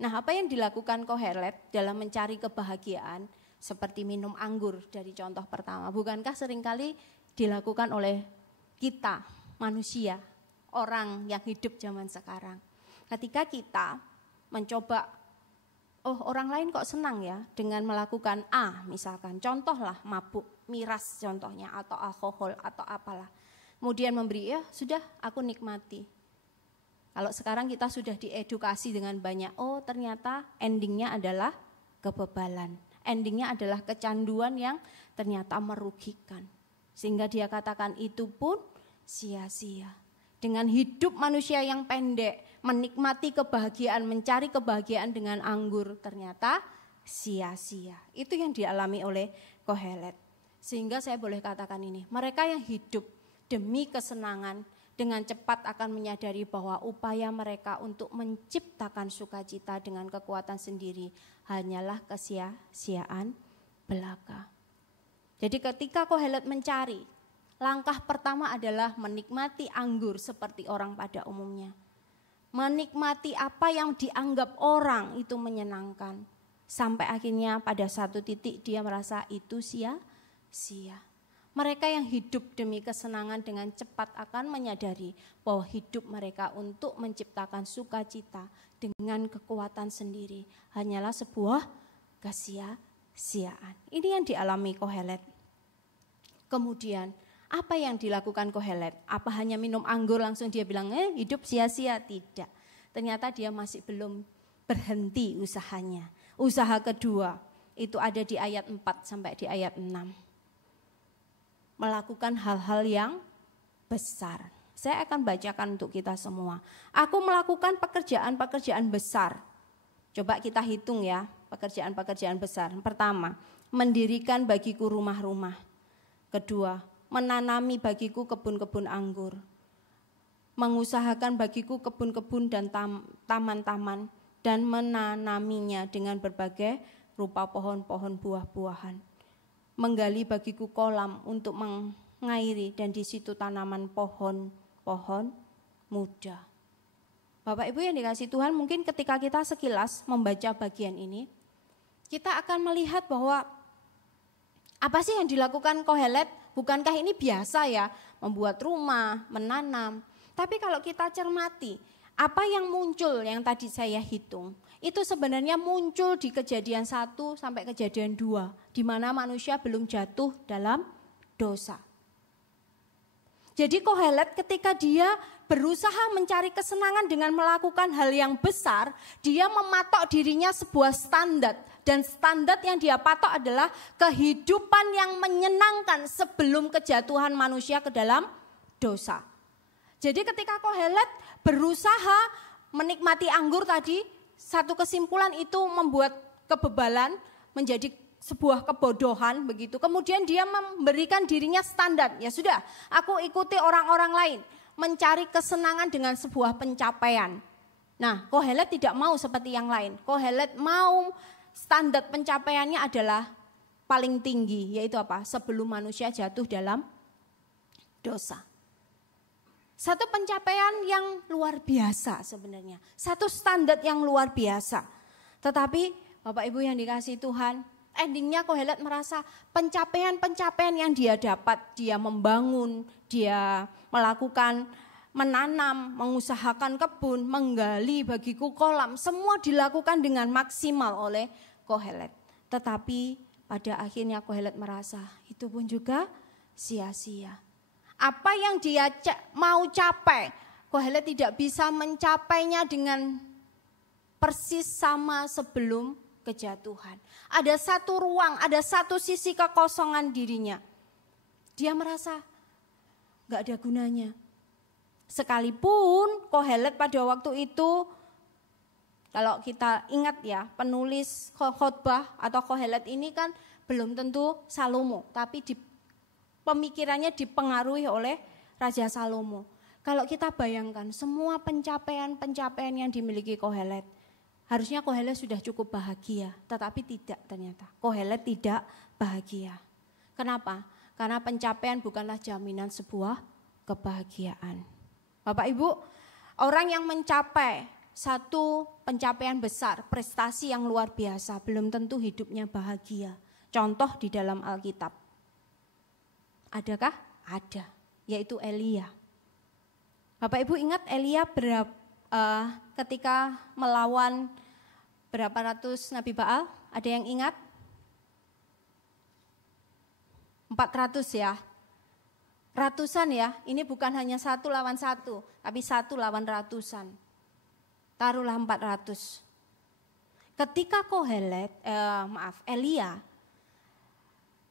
Nah, apa yang dilakukan Kohelet dalam mencari kebahagiaan seperti minum anggur dari contoh pertama, bukankah seringkali dilakukan oleh kita manusia, orang yang hidup zaman sekarang. Ketika kita mencoba, orang lain kok senang ya dengan melakukan A misalkan, contohlah mabuk, miras contohnya atau alkohol atau apalah. Kemudian memberi, ya sudah aku nikmati. Kalau sekarang kita sudah diedukasi dengan banyak, ternyata endingnya adalah kebebalan. Endingnya adalah kecanduan yang ternyata merugikan. Sehingga dia katakan itu pun sia-sia. Dengan hidup manusia yang pendek, menikmati kebahagiaan, mencari kebahagiaan dengan anggur, ternyata sia-sia. Itu yang dialami oleh Kohelet. Sehingga saya boleh katakan ini, mereka yang hidup demi kesenangan, dengan cepat akan menyadari bahwa upaya mereka untuk menciptakan sukacita dengan kekuatan sendiri hanyalah kesia-siaan belaka. Jadi ketika Kohelet mencari, langkah pertama adalah menikmati anggur seperti orang pada umumnya. Menikmati apa yang dianggap orang itu menyenangkan. Sampai akhirnya pada satu titik dia merasa itu sia-sia. Mereka yang hidup demi kesenangan dengan cepat akan menyadari bahwa hidup mereka untuk menciptakan sukacita dengan kekuatan sendiri hanyalah sebuah kesia-siaan. Ini yang dialami Kohelet. Kemudian apa yang dilakukan Kohelet? Apa hanya minum anggur langsung dia bilang hidup sia-sia? Tidak. Ternyata dia masih belum berhenti usahanya. Usaha kedua itu ada di ayat 4 sampai di ayat 6. Melakukan hal-hal yang besar. Saya akan bacakan untuk kita semua. Aku melakukan pekerjaan-pekerjaan besar. Coba kita hitung ya, pekerjaan-pekerjaan besar. Pertama, mendirikan bagiku rumah-rumah. Kedua, menanami bagiku kebun-kebun anggur. Mengusahakan bagiku kebun-kebun dan taman-taman dan menanaminya dengan berbagai rupa pohon-pohon buah-buahan. Menggali bagiku kolam untuk mengairi dan di situ tanaman pohon-pohon muda. Bapak Ibu yang dikasihi Tuhan, mungkin ketika kita sekilas membaca bagian ini, kita akan melihat bahwa apa sih yang dilakukan Kohelet? Bukankah ini biasa ya, membuat rumah, menanam. Tapi kalau kita cermati, apa yang muncul yang tadi saya hitung, itu sebenarnya muncul di Kejadian 1 sampai Kejadian 2, di mana manusia belum jatuh dalam dosa. Jadi Kohelet ketika dia berusaha mencari kesenangan dengan melakukan hal yang besar, dia mematok dirinya sebuah standar. Dan standar yang dia patok adalah kehidupan yang menyenangkan sebelum kejatuhan manusia ke dalam dosa. Jadi ketika Kohelet berusaha menikmati anggur tadi, satu kesimpulan itu membuat kebebalan menjadi sebuah kebodohan begitu. Kemudian dia memberikan dirinya standar. Ya sudah, aku ikuti orang-orang lain. Mencari kesenangan dengan sebuah pencapaian. Nah, Kohelet tidak mau seperti yang lain. Kohelet mau standar pencapaiannya adalah paling tinggi. Yaitu apa? Sebelum manusia jatuh dalam dosa. Satu pencapaian yang luar biasa sebenarnya. Satu standar yang luar biasa. Tetapi Bapak Ibu yang dikasihi Tuhan, endingnya Kohelet merasa pencapaian-pencapaian yang dia dapat, dia membangun, dia melakukan, menanam, mengusahakan kebun, menggali bagiku kolam, semua dilakukan dengan maksimal oleh Kohelet. Tetapi pada akhirnya Kohelet merasa itu pun juga sia-sia. Apa yang dia mau capai, Kohelet tidak bisa mencapainya dengan persis sama sebelum kejatuhan. Ada satu ruang, ada satu sisi kekosongan dirinya. Dia merasa gak ada gunanya. Sekalipun Kohelet pada waktu itu, kalau kita ingat ya, penulis khotbah atau Kohelet ini kan belum tentu Salomo, tapi pemikirannya dipengaruhi oleh Raja Salomo. Kalau kita bayangkan semua pencapaian-pencapaian yang dimiliki Kohelet, harusnya Kohelet sudah cukup bahagia, tetapi tidak ternyata. Kohelet tidak bahagia. Kenapa? Karena pencapaian bukanlah jaminan sebuah kebahagiaan. Bapak Ibu, orang yang mencapai satu pencapaian besar, prestasi yang luar biasa, belum tentu hidupnya bahagia. Contoh di dalam Alkitab. Adakah? Ada, yaitu Elia. Bapak Ibu ingat Elia ketika melawan berapa ratus Nabi Baal? Ada yang ingat? 400 ya. Ratusan ya, ini bukan hanya 1 lawan 1, tapi 1 lawan ratusan. Taruhlah 400. Ketika Elia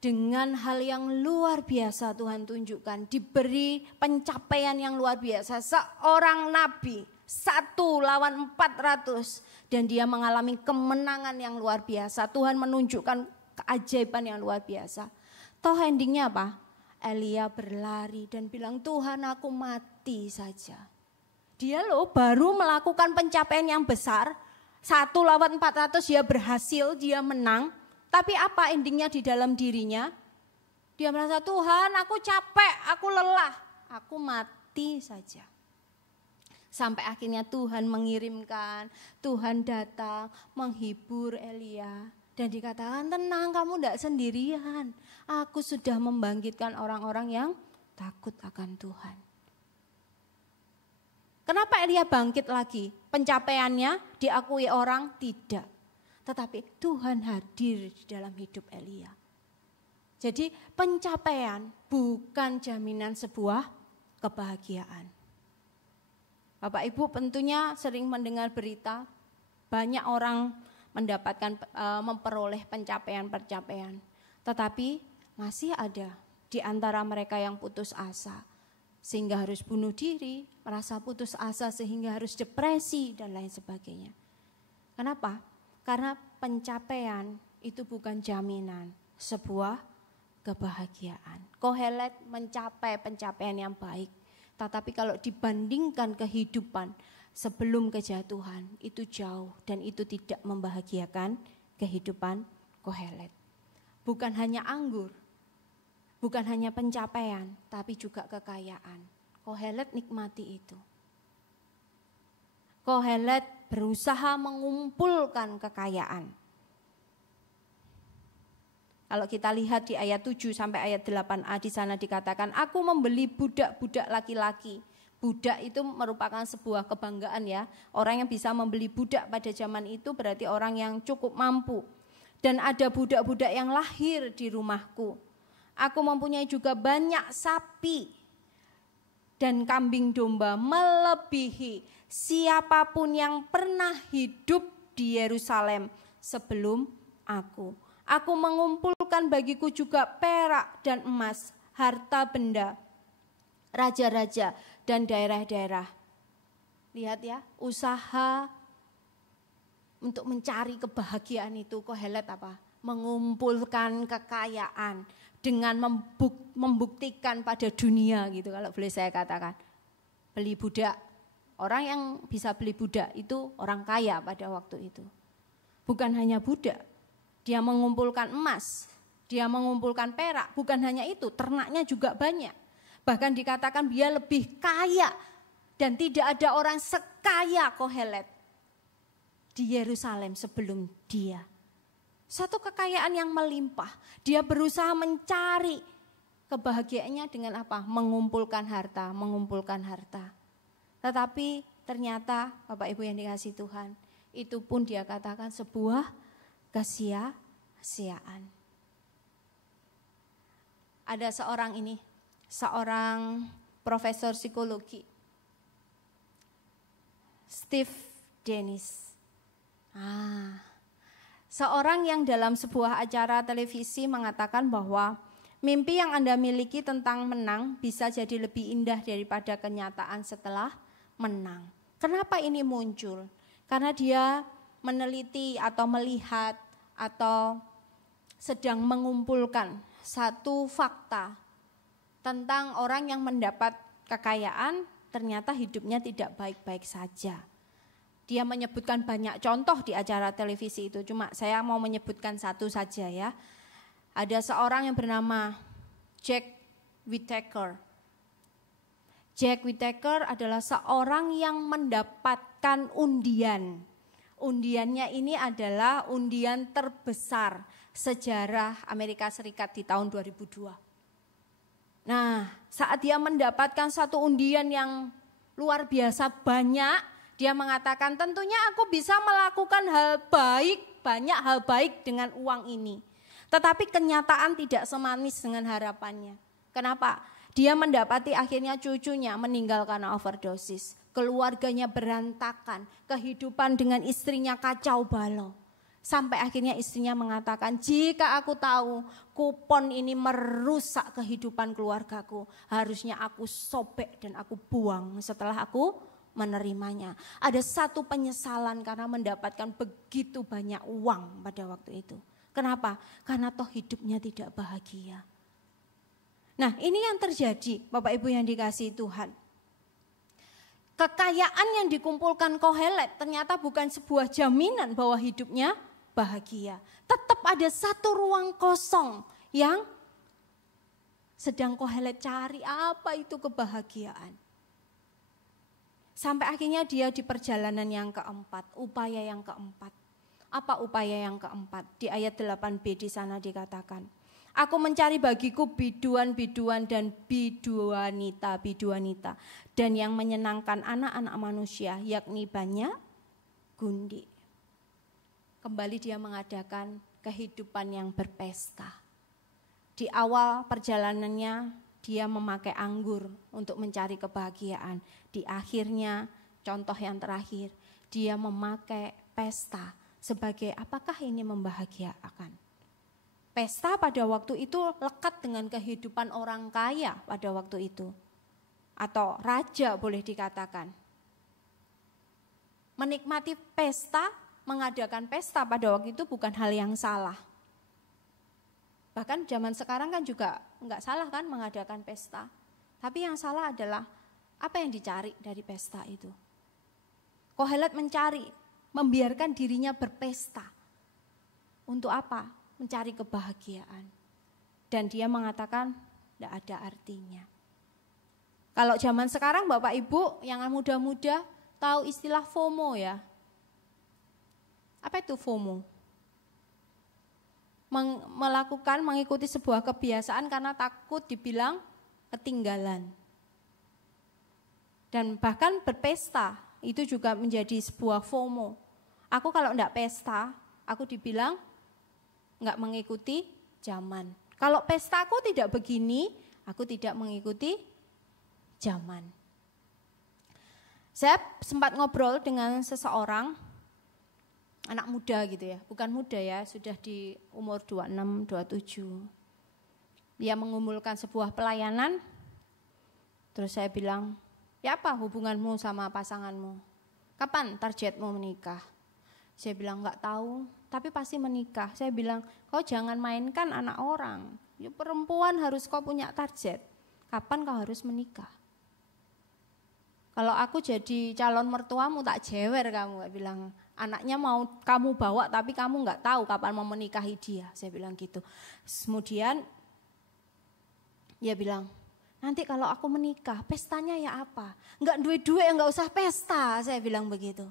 dengan hal yang luar biasa Tuhan tunjukkan, diberi pencapaian yang luar biasa. Seorang nabi, 1 lawan 400. Dan dia mengalami kemenangan yang luar biasa. Tuhan menunjukkan keajaiban yang luar biasa. Toh endingnya apa? Elia berlari dan bilang, Tuhan aku mati saja. Dia baru melakukan pencapaian yang besar. 1 lawan 400 dia berhasil, dia menang. Tapi apa endingnya di dalam dirinya? Dia merasa, Tuhan aku capek, aku lelah, aku mati saja. Sampai akhirnya Tuhan mengirimkan, Tuhan datang menghibur Elia. Dan dikatakan, tenang kamu tidak sendirian. Aku sudah membangkitkan orang-orang yang takut akan Tuhan. Kenapa Elia bangkit lagi? Pencapaiannya diakui orang? Tidak. Tetapi Tuhan hadir di dalam hidup Elia. Jadi pencapaian bukan jaminan sebuah kebahagiaan. Bapak Ibu tentunya sering mendengar berita, banyak orang mendapatkan, memperoleh pencapaian-pencapaian. Tetapi masih ada di antara mereka yang putus asa, sehingga harus bunuh diri, merasa putus asa sehingga harus depresi dan lain sebagainya. Kenapa? Karena pencapaian itu bukan jaminan sebuah kebahagiaan. Kohelet mencapai pencapaian yang baik. Tetapi kalau dibandingkan kehidupan sebelum kejatuhan itu jauh dan itu tidak membahagiakan kehidupan Kohelet. Bukan hanya anggur, bukan hanya pencapaian, tapi juga kekayaan. Kohelet nikmati itu. Kohelet berusaha mengumpulkan kekayaan. Kalau kita lihat di ayat 7 sampai ayat 8a di sana dikatakan, aku membeli budak-budak laki-laki. Budak itu merupakan sebuah kebanggaan ya. Orang yang bisa membeli budak pada zaman itu berarti orang yang cukup mampu. Dan ada budak-budak yang lahir di rumahku. Aku mempunyai juga banyak sapi dan kambing domba melebihi siapapun yang pernah hidup di Yerusalem sebelum aku. Aku mengumpulkan bagiku juga perak dan emas, harta benda, raja-raja dan daerah-daerah. Lihat ya, usaha untuk mencari kebahagiaan itu Kohelet apa? mengumpulkan kekayaan dengan membuktikan pada dunia gitu kalau boleh saya katakan. Beli budak, orang yang bisa beli budak itu orang kaya pada waktu itu. Bukan hanya budak, dia mengumpulkan emas, dia mengumpulkan perak, bukan hanya itu, ternaknya juga banyak. Bahkan dikatakan dia lebih kaya dan tidak ada orang sekaya Kohelet di Yerusalem sebelum dia. Satu kekayaan yang melimpah. Dia berusaha mencari kebahagiaannya dengan apa? Mengumpulkan harta, mengumpulkan harta. Tetapi ternyata Bapak Ibu yang dikasihi Tuhan, itu pun dia katakan sebuah kesia-siaan. Ada seorang profesor psikologi, Steve Dennis. Seorang yang dalam sebuah acara televisi mengatakan bahwa mimpi yang Anda miliki tentang menang bisa jadi lebih indah daripada kenyataan setelah menang. Kenapa ini muncul? Karena dia meneliti atau melihat atau sedang mengumpulkan satu fakta tentang orang yang mendapat kekayaan ternyata hidupnya tidak baik-baik saja. Dia menyebutkan banyak contoh di acara televisi itu, cuma saya mau menyebutkan satu saja ya. Ada seorang yang bernama Jack Whittaker. Jack Whittaker adalah seorang yang mendapatkan undian. Undiannya ini adalah undian terbesar sejarah Amerika Serikat di tahun 2002. Nah, saat dia mendapatkan satu undian yang luar biasa banyak, dia mengatakan tentunya aku bisa melakukan hal baik, banyak hal baik dengan uang ini. Tetapi kenyataan tidak semanis dengan harapannya. Kenapa? Dia mendapati akhirnya cucunya meninggal karena overdosis. Keluarganya berantakan, kehidupan dengan istrinya kacau balau. Sampai akhirnya istrinya mengatakan, jika aku tahu kupon ini merusak kehidupan keluargaku, harusnya aku sobek dan aku buang setelah aku menerimanya. Ada satu penyesalan karena mendapatkan begitu banyak uang pada waktu itu. Kenapa? Karena toh hidupnya tidak bahagia. Nah, ini yang terjadi Bapak Ibu yang dikasihi Tuhan. Kekayaan yang dikumpulkan Kohelet ternyata bukan sebuah jaminan bahwa hidupnya bahagia. Tetap ada satu ruang kosong yang sedang Kohelet cari, apa itu kebahagiaan. Sampai akhirnya dia di perjalanan yang keempat, upaya yang keempat. Apa upaya yang keempat? Di ayat 8b di sana dikatakan, aku mencari bagiku biduan-biduan dan biduanita, dan yang menyenangkan anak-anak manusia, yakni banyak gundi. Kembali dia mengadakan kehidupan yang berpesta. Di awal perjalanannya, dia memakai anggur untuk mencari kebahagiaan. Di akhirnya, contoh yang terakhir, dia memakai pesta sebagai apakah ini membahagiakan. Pesta pada waktu itu lekat dengan kehidupan orang kaya pada waktu itu. Atau raja boleh dikatakan. Menikmati pesta, mengadakan pesta pada waktu itu bukan hal yang salah. Bahkan zaman sekarang kan juga enggak salah kan mengadakan pesta. Tapi yang salah adalah apa yang dicari dari pesta itu. Kohelet mencari, membiarkan dirinya berpesta. Untuk apa? Mencari kebahagiaan. Dan dia mengatakan tidak ada artinya. Kalau zaman sekarang Bapak Ibu yang muda-muda tahu istilah FOMO ya. Apa itu FOMO? Mengikuti sebuah kebiasaan karena takut dibilang ketinggalan. Dan bahkan berpesta itu juga menjadi sebuah FOMO. Aku kalau enggak pesta, aku dibilang enggak mengikuti zaman. Kalau pestaku tidak begini, aku tidak mengikuti zaman. Saya sempat ngobrol dengan seseorang, anak muda gitu ya, bukan muda ya, sudah di umur 26, 27. Dia mengumpulkan sebuah pelayanan, terus saya bilang, ya apa hubunganmu sama pasanganmu? Kapan targetmu menikah? Saya bilang enggak tahu, tapi pasti menikah. Saya bilang, kau jangan mainkan anak orang. Ya, perempuan harus kau punya target. Kapan kau harus menikah? Kalau aku jadi calon mertuamu tak jewer kamu. Saya bilang, anaknya mau kamu bawa tapi kamu enggak tahu kapan mau menikahi dia. Saya bilang gitu. Kemudian dia bilang, nanti kalau aku menikah, pestanya ya apa? Enggak duit-duit, enggak usah pesta, saya bilang begitu.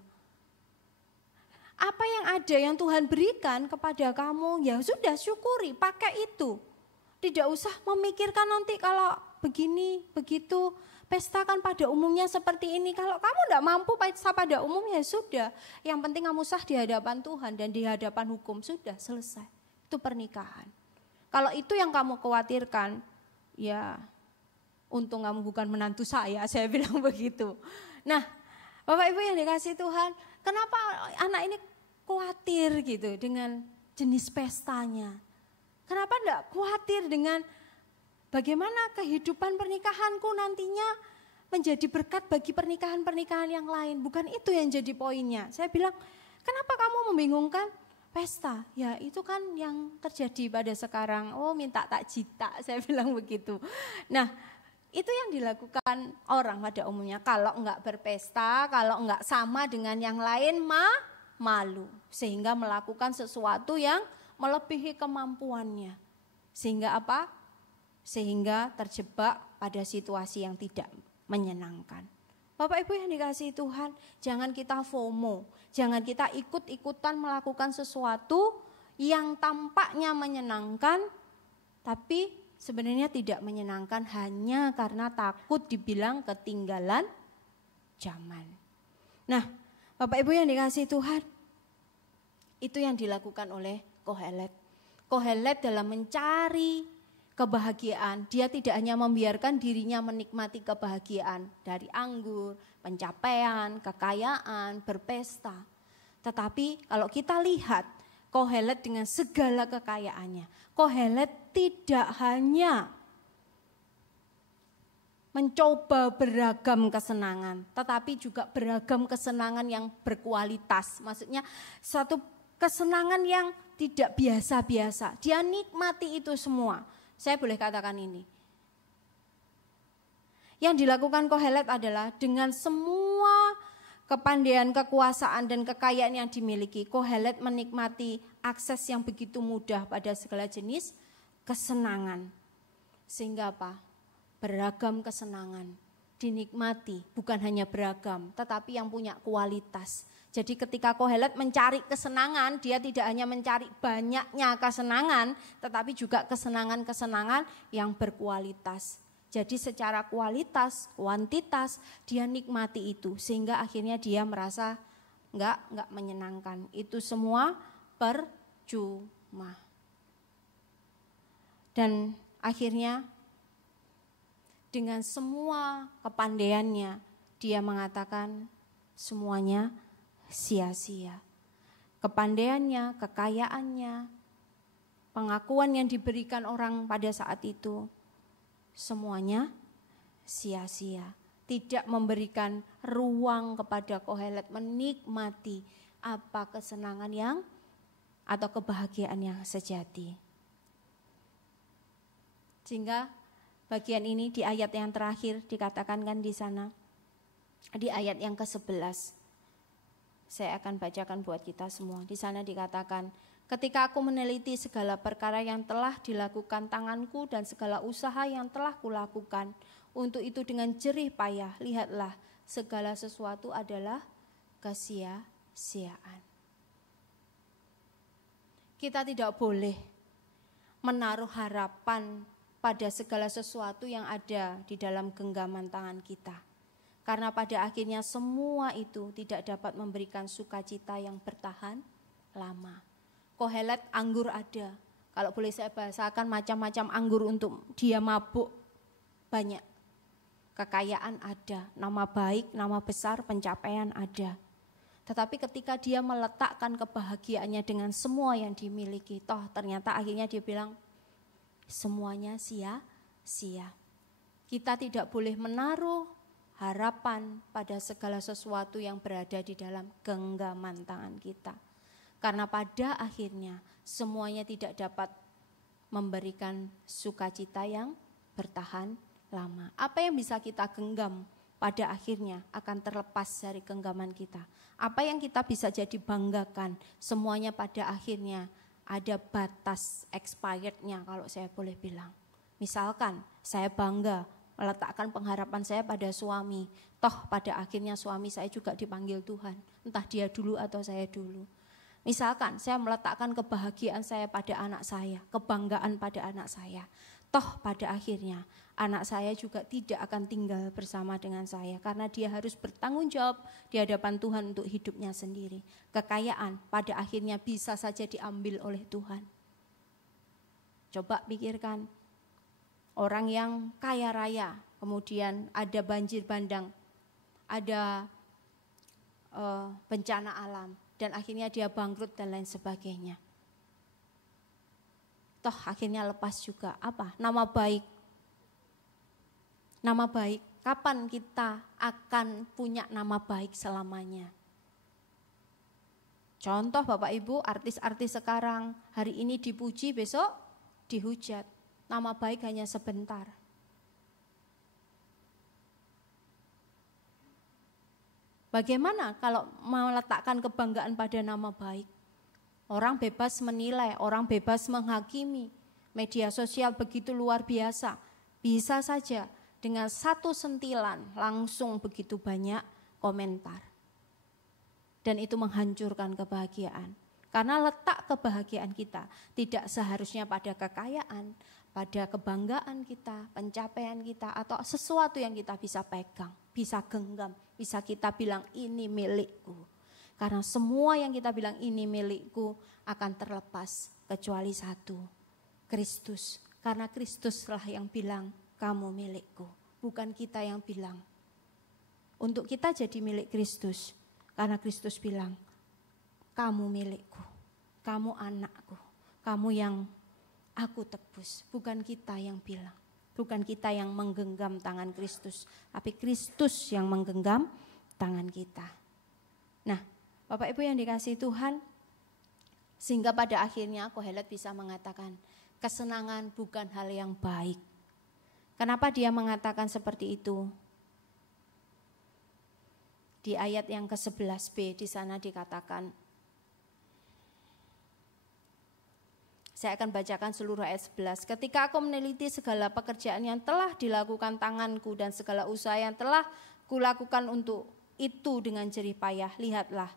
Apa yang ada yang Tuhan berikan kepada kamu, ya sudah syukuri, pakai itu. Tidak usah memikirkan nanti kalau begini, begitu, pesta kan pada umumnya seperti ini. Kalau kamu enggak mampu pesta pada umum, ya sudah. Yang penting kamu sah di hadapan Tuhan dan di hadapan hukum, sudah selesai. Itu pernikahan. Kalau itu yang kamu khawatirkan, ya untung kamu bukan menantu saya bilang begitu. Nah, Bapak Ibu yang dikasihi Tuhan, kenapa anak ini khawatir gitu dengan jenis pestanya? Kenapa enggak khawatir dengan bagaimana kehidupan pernikahanku nantinya menjadi berkat bagi pernikahan-pernikahan yang lain? Bukan itu yang jadi poinnya. Saya bilang, kenapa kamu membingungkan pesta? Ya itu kan yang terjadi pada sekarang. Oh, minta tak cita, saya bilang begitu. Nah, itu yang dilakukan orang pada umumnya. Kalau enggak berpesta, kalau enggak sama dengan yang lain, malu. Sehingga melakukan sesuatu yang melebihi kemampuannya. Sehingga apa? Sehingga terjebak pada situasi yang tidak menyenangkan. Bapak Ibu yang dikasihi Tuhan, jangan kita FOMO. Jangan kita ikut-ikutan melakukan sesuatu yang tampaknya menyenangkan, tapi sebenarnya tidak menyenangkan hanya karena takut dibilang ketinggalan zaman. Nah, Bapak Ibu yang dikasihi Tuhan, itu yang dilakukan oleh Kohelet. Kohelet dalam mencari kebahagiaan, dia tidak hanya membiarkan dirinya menikmati kebahagiaan dari anggur, pencapaian, kekayaan, berpesta. Tetapi kalau kita lihat Kohelet dengan segala kekayaannya, Kohelet tidak hanya mencoba beragam kesenangan, tetapi juga beragam kesenangan yang berkualitas. Maksudnya satu kesenangan yang tidak biasa-biasa. Dia nikmati itu semua. Saya boleh katakan ini. Yang dilakukan Kohelet adalah dengan semua kepandaian, kekuasaan, dan kekayaan yang dimiliki, Kohelet menikmati akses yang begitu mudah pada segala jenis kesenangan. Sehingga apa? Beragam kesenangan dinikmati, bukan hanya beragam, tetapi yang punya kualitas. Jadi ketika Kohelet mencari kesenangan, dia tidak hanya mencari banyaknya kesenangan, tetapi juga kesenangan-kesenangan yang berkualitas. Jadi secara kualitas, kuantitas dia nikmati itu sehingga akhirnya dia merasa enggak menyenangkan. Itu semua percuma. Dan akhirnya dengan semua kepandaiannya dia mengatakan semuanya sia-sia. Kepandaiannya, kekayaannya, pengakuan yang diberikan orang pada saat itu semuanya sia-sia, tidak memberikan ruang kepada Kohelet menikmati apa kesenangan yang atau kebahagiaan yang sejati. Sehingga bagian ini di ayat yang terakhir dikatakan kan di sana, di ayat yang ke-11. Saya akan bacakan buat kita semua. Di sana dikatakan, ketika aku meneliti segala perkara yang telah dilakukan tanganku dan segala usaha yang telah kulakukan, untuk itu dengan jerih payah, lihatlah segala sesuatu adalah kesia-siaan. Kita tidak boleh menaruh harapan pada segala sesuatu yang ada di dalam genggaman tangan kita. Karena pada akhirnya semua itu tidak dapat memberikan sukacita yang bertahan lama. Kohelet anggur ada, kalau boleh saya bahasakan macam-macam anggur untuk dia mabuk banyak. Kekayaan ada, nama baik, nama besar, pencapaian ada. Tetapi ketika dia meletakkan kebahagiaannya dengan semua yang dimiliki, toh ternyata akhirnya dia bilang semuanya sia-sia. Kita tidak boleh menaruh harapan pada segala sesuatu yang berada di dalam genggaman tangan kita. Karena pada akhirnya semuanya tidak dapat memberikan sukacita yang bertahan lama. Apa yang bisa kita genggam pada akhirnya akan terlepas dari genggaman kita. Apa yang kita bisa jadi banggakan, semuanya pada akhirnya ada batas expirednya kalau saya boleh bilang. Misalkan saya bangga meletakkan pengharapan saya pada suami. Toh pada akhirnya suami saya juga dipanggil Tuhan. Entah dia dulu atau saya dulu. Misalkan saya meletakkan kebahagiaan saya pada anak saya, kebanggaan pada anak saya. Toh pada akhirnya anak saya juga tidak akan tinggal bersama dengan saya karena dia harus bertanggung jawab di hadapan Tuhan untuk hidupnya sendiri. Kekayaan pada akhirnya bisa saja diambil oleh Tuhan. Coba pikirkan, orang yang kaya raya, kemudian ada banjir bandang, ada bencana alam, dan akhirnya dia bangkrut dan lain sebagainya. Toh akhirnya lepas juga apa? Nama baik. Nama baik, kapan kita akan punya nama baik selamanya? Contoh Bapak Ibu, artis-artis sekarang hari ini dipuji, besok dihujat. Nama baik hanya sebentar. Bagaimana kalau meletakkan kebanggaan pada nama baik? Orang bebas menilai, orang bebas menghakimi. Media sosial begitu luar biasa. Bisa saja dengan satu sentilan langsung begitu banyak komentar. Dan itu menghancurkan kebahagiaan. Karena letak kebahagiaan kita tidak seharusnya pada kekayaan, pada kebanggaan kita, pencapaian kita, atau sesuatu yang kita bisa pegang, bisa genggam, bisa kita bilang ini milikku. Karena semua yang kita bilang ini milikku akan terlepas kecuali satu, Kristus. Karena Kristuslah yang bilang kamu milikku, bukan kita yang bilang. Untuk kita jadi milik Kristus, karena Kristus bilang kamu milikku, kamu anakku, kamu yang aku tebus, bukan kita yang bilang. Bukan kita yang menggenggam tangan Kristus, tapi Kristus yang menggenggam tangan kita. Nah, Bapak Ibu yang dikasihi Tuhan, sehingga pada akhirnya Kohelet bisa mengatakan, kesenangan bukan hal yang baik. Kenapa dia mengatakan seperti itu? Di ayat yang ke-11b di sana dikatakan, saya akan bacakan seluruh ayat 11. Ketika aku meneliti segala pekerjaan yang telah dilakukan tanganku dan segala usaha yang telah kulakukan untuk itu dengan jerih payah, lihatlah,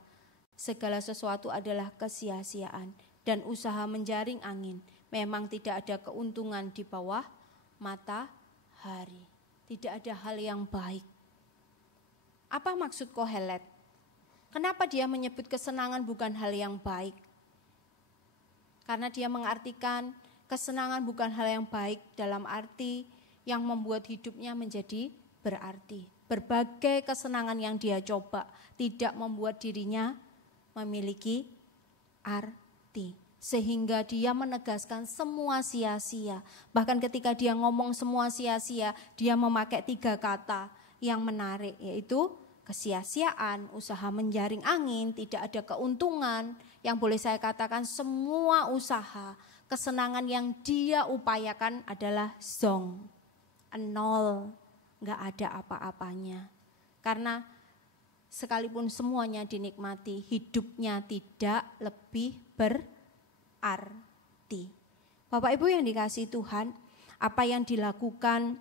segala sesuatu adalah kesia-siaan dan usaha menjaring angin. Memang tidak ada keuntungan di bawah matahari. Tidak ada hal yang baik. Apa maksud Kohelet? Kenapa dia menyebut kesenangan bukan hal yang baik? Karena dia mengartikan kesenangan bukan hal yang baik dalam arti yang membuat hidupnya menjadi berarti. Berbagai kesenangan yang dia coba tidak membuat dirinya memiliki arti. Sehingga dia menegaskan semua sia-sia. Bahkan ketika dia ngomong semua sia-sia, dia memakai 3 kata yang menarik, yaitu kesia-siaan, usaha menjaring angin, tidak ada keuntungan. Yang boleh saya katakan semua usaha, kesenangan yang dia upayakan adalah zong, nol, gak ada apa-apanya. Karena sekalipun semuanya dinikmati, hidupnya tidak lebih berarti. Bapak Ibu yang dikasihi Tuhan, apa yang dilakukan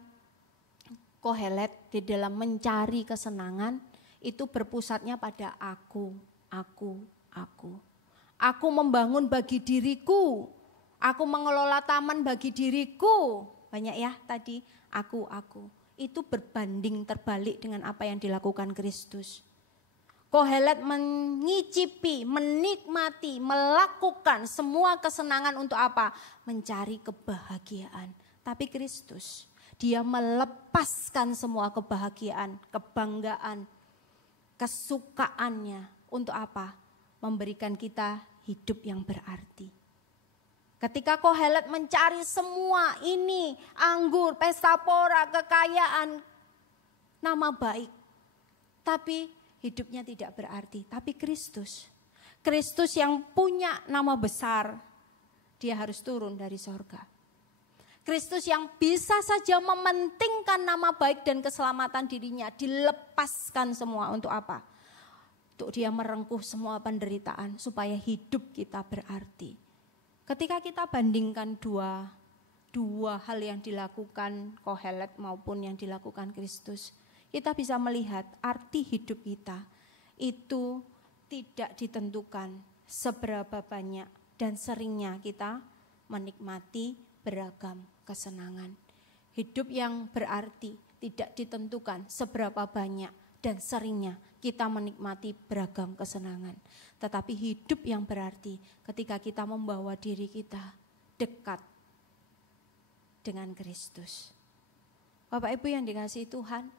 Kohelet di dalam mencari kesenangan itu berpusatnya pada aku. Aku membangun bagi diriku, aku mengelola taman bagi diriku. Banyak ya tadi, aku. Itu berbanding terbalik dengan apa yang dilakukan Kristus. Kohelet mengicipi, menikmati, melakukan semua kesenangan untuk apa? Mencari kebahagiaan. Tapi Kristus, dia melepaskan semua kebahagiaan, kebanggaan, kesukaannya untuk apa? Memberikan kita hidup yang berarti. Ketika Kohelet mencari semua ini, anggur, pesta pora, kekayaan, nama baik. Tapi hidupnya tidak berarti. Tapi Kristus, Kristus yang punya nama besar, dia harus turun dari sorga. Kristus yang bisa saja mementingkan nama baik dan keselamatan dirinya, dilepaskan semua untuk apa? Untuk dia merengkuh semua penderitaan supaya hidup kita berarti. Ketika kita bandingkan dua hal yang dilakukan Kohelet maupun yang dilakukan Kristus, kita bisa melihat arti hidup kita itu tidak ditentukan seberapa banyak dan seringnya kita menikmati beragam kesenangan. Hidup yang berarti tidak ditentukan seberapa banyak dan seringnya kita menikmati beragam kesenangan. Tetapi hidup yang berarti ketika kita membawa diri kita dekat dengan Kristus. Bapak Ibu yang dikasihi Tuhan,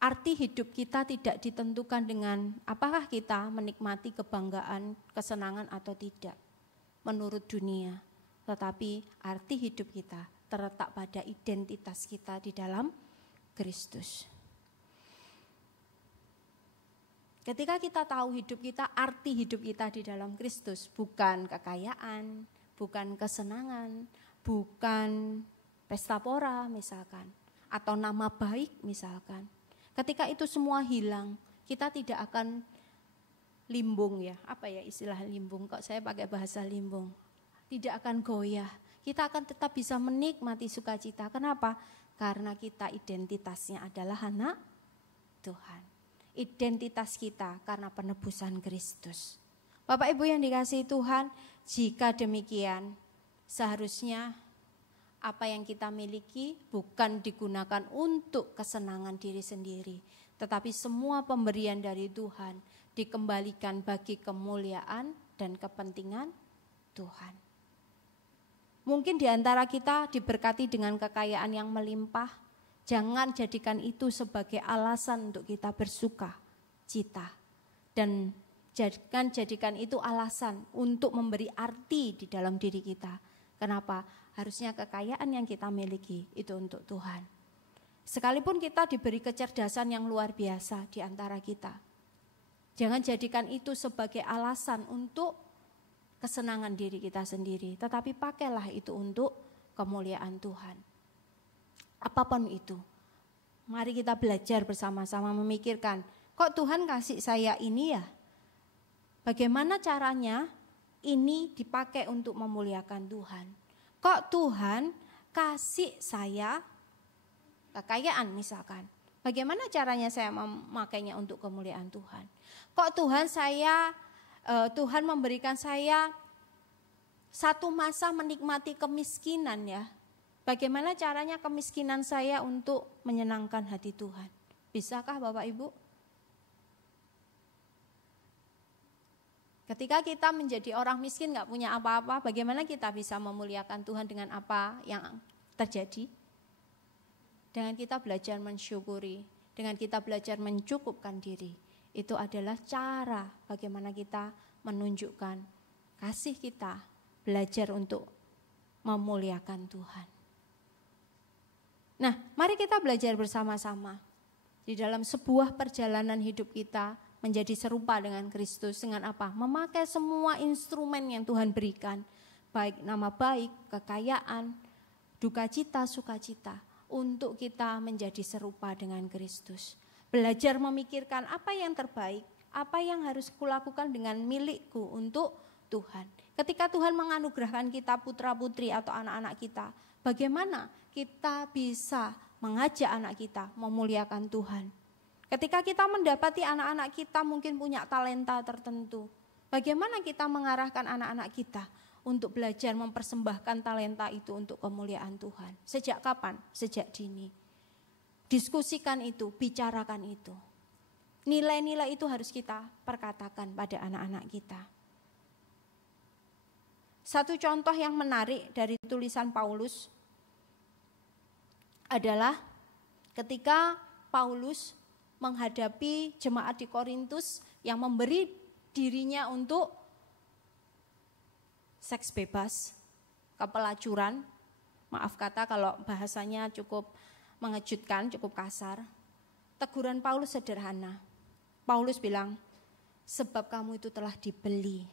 arti hidup kita tidak ditentukan dengan apakah kita menikmati kebanggaan, kesenangan atau tidak menurut dunia. Tetapi arti hidup kita terletak pada identitas kita di dalam Kristus. Ketika kita tahu hidup kita, arti hidup kita di dalam Kristus, bukan kekayaan, bukan kesenangan, bukan pesta pora misalkan, atau nama baik misalkan. Ketika itu semua hilang, kita tidak akan limbung ya, apa ya istilah limbung, kok saya pakai bahasa limbung. Tidak akan goyah, kita akan tetap bisa menikmati sukacita. Kenapa? Karena kita identitasnya adalah anak Tuhan. Identitas kita karena penebusan Kristus. Bapak Ibu yang dikasihi Tuhan, jika demikian seharusnya apa yang kita miliki bukan digunakan untuk kesenangan diri sendiri, tetapi semua pemberian dari Tuhan dikembalikan bagi kemuliaan dan kepentingan Tuhan. Mungkin di antara kita diberkati dengan kekayaan yang melimpah. Jangan jadikan itu sebagai alasan untuk kita bersuka cita. Dan jangan jadikan itu alasan untuk memberi arti di dalam diri kita. Kenapa? Harusnya kekayaan yang kita miliki itu untuk Tuhan. Sekalipun kita diberi kecerdasan yang luar biasa di antara kita. Jangan jadikan itu sebagai alasan untuk kesenangan diri kita sendiri. Tetapi pakailah itu untuk kemuliaan Tuhan. Apapun itu, mari kita belajar bersama-sama memikirkan, kok Tuhan kasih saya ini ya? Bagaimana caranya ini dipakai untuk memuliakan Tuhan? Kok Tuhan kasih saya kekayaan misalkan? Bagaimana caranya saya memakainya untuk kemuliaan Tuhan? Kok Tuhan memberikan saya satu masa menikmati kemiskinan ya? Bagaimana caranya kemiskinan saya untuk menyenangkan hati Tuhan? Bisakah Bapak Ibu? Ketika kita menjadi orang miskin gak punya apa-apa, bagaimana kita bisa memuliakan Tuhan dengan apa yang terjadi? Dengan kita belajar mensyukuri, dengan kita belajar mencukupkan diri. Itu adalah cara bagaimana kita menunjukkan kasih kita, belajar untuk memuliakan Tuhan. Nah, mari kita belajar bersama-sama di dalam sebuah perjalanan hidup kita menjadi serupa dengan Kristus. Dengan apa? Memakai semua instrumen yang Tuhan berikan, baik nama baik, kekayaan, duka cita, sukacita, untuk kita menjadi serupa dengan Kristus. Belajar memikirkan apa yang terbaik, apa yang harus kulakukan dengan milikku untuk Tuhan. Ketika Tuhan menganugerahkan kita putra-putri atau anak-anak kita, bagaimana kita bisa mengajak anak kita memuliakan Tuhan. Ketika kita mendapati anak-anak kita mungkin punya talenta tertentu, bagaimana kita mengarahkan anak-anak kita untuk belajar mempersembahkan talenta itu untuk kemuliaan Tuhan. Sejak kapan? Sejak dini. Diskusikan itu, bicarakan itu. Nilai-nilai itu harus kita perkatakan pada anak-anak kita. Satu contoh yang menarik dari tulisan Paulus adalah ketika Paulus menghadapi jemaat di Korintus yang memberi dirinya untuk seks bebas, kepelacuran. Maaf kata kalau bahasanya cukup mengejutkan, cukup kasar. Teguran Paulus sederhana. Paulus bilang, Sebab kamu itu telah dibeli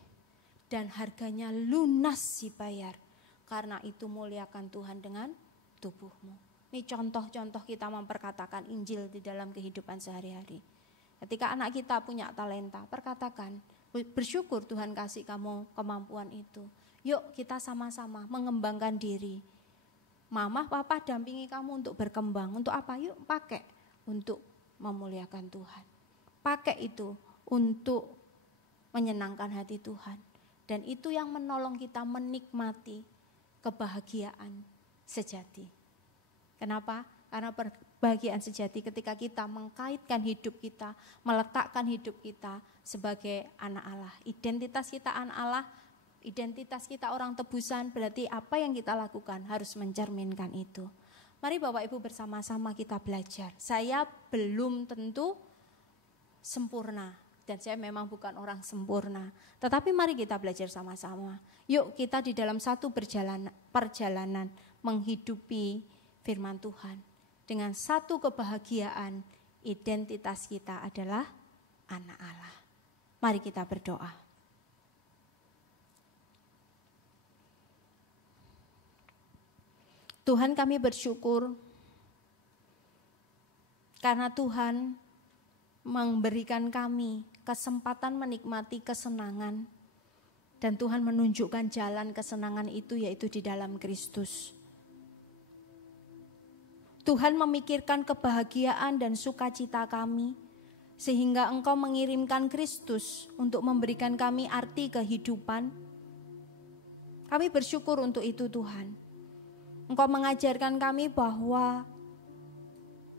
dan harganya lunas dibayar. Karena itu muliakan Tuhan dengan tubuhmu. Ini contoh-contoh kita memperkatakan Injil di dalam kehidupan sehari-hari. Ketika anak kita punya talenta, perkatakan, bersyukur Tuhan kasih kamu kemampuan itu. Yuk kita sama-sama mengembangkan diri. Mama, papa dampingi kamu untuk berkembang. Untuk apa? Yuk pakai untuk memuliakan Tuhan. Pakai itu untuk menyenangkan hati Tuhan. Dan itu yang menolong kita menikmati kebahagiaan sejati. Kenapa? Karena kebahagiaan sejati ketika kita mengkaitkan hidup kita, meletakkan hidup kita sebagai anak Allah. Identitas kita anak Allah, identitas kita orang tebusan, berarti apa yang kita lakukan harus mencerminkan itu. Mari Bapak Ibu bersama-sama kita belajar. Saya belum tentu sempurna dan saya memang bukan orang sempurna. Tetapi mari kita belajar sama-sama. Yuk kita di dalam satu perjalanan menghidupi firman Tuhan. Dengan satu kebahagiaan, identitas kita adalah anak Allah. Mari kita berdoa. Tuhan, kami bersyukur karena Tuhan memberikan kami kesempatan menikmati kesenangan dan Tuhan menunjukkan jalan kesenangan itu yaitu di dalam Kristus. Tuhan memikirkan kebahagiaan dan sukacita kami sehingga Engkau mengirimkan Kristus untuk memberikan kami arti kehidupan. Kami bersyukur untuk itu Tuhan. Engkau mengajarkan kami bahwa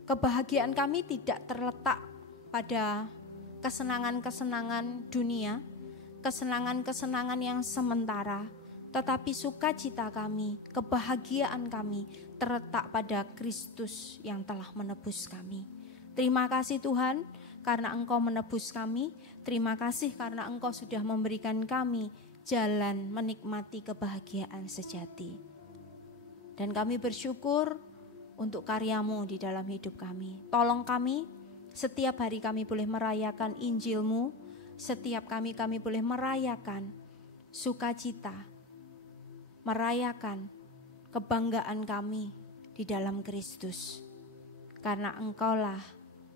kebahagiaan kami tidak terletak pada kesenangan-kesenangan dunia, kesenangan-kesenangan yang sementara, tetapi sukacita kami, kebahagiaan kami terletak pada Kristus yang telah menebus kami. Terima kasih Tuhan karena Engkau menebus kami, terima kasih karena Engkau sudah memberikan kami jalan menikmati kebahagiaan sejati. Dan kami bersyukur untuk karya-Mu di dalam hidup kami. Tolong kami, setiap hari kami boleh merayakan Injil-Mu, setiap kami boleh merayakan sukacita, merayakan kebanggaan kami di dalam Kristus. Karena Engkaulah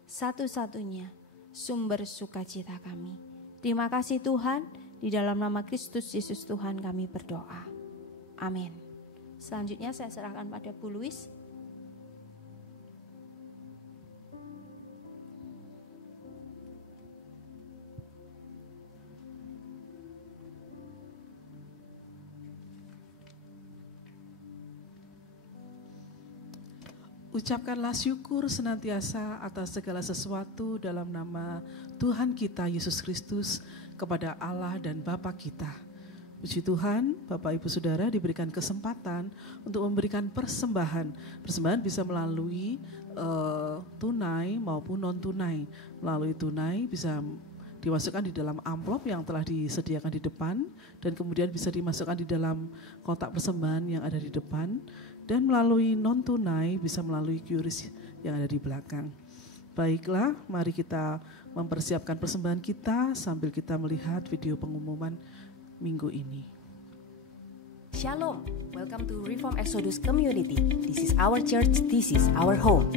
satu-satunya sumber sukacita kami. Terima kasih Tuhan, di dalam nama Kristus Yesus Tuhan kami berdoa. Amin. Selanjutnya saya serahkan pada Bu Luis. Ucapkanlah syukur senantiasa atas segala sesuatu dalam nama Tuhan kita Yesus Kristus kepada Allah dan Bapa kita. Puji Tuhan, Bapak Ibu Saudara diberikan kesempatan untuk memberikan persembahan. Persembahan bisa melalui tunai maupun non tunai. Melalui tunai bisa dimasukkan di dalam amplop yang telah disediakan di depan dan kemudian bisa dimasukkan di dalam kotak persembahan yang ada di depan. Dan melalui non-tunai bisa melalui QRIS yang ada di belakang. Baiklah, mari kita mempersiapkan persembahan kita sambil kita melihat video pengumuman minggu ini. Shalom, welcome to Reform Exodus Community. This is our church, this is our home.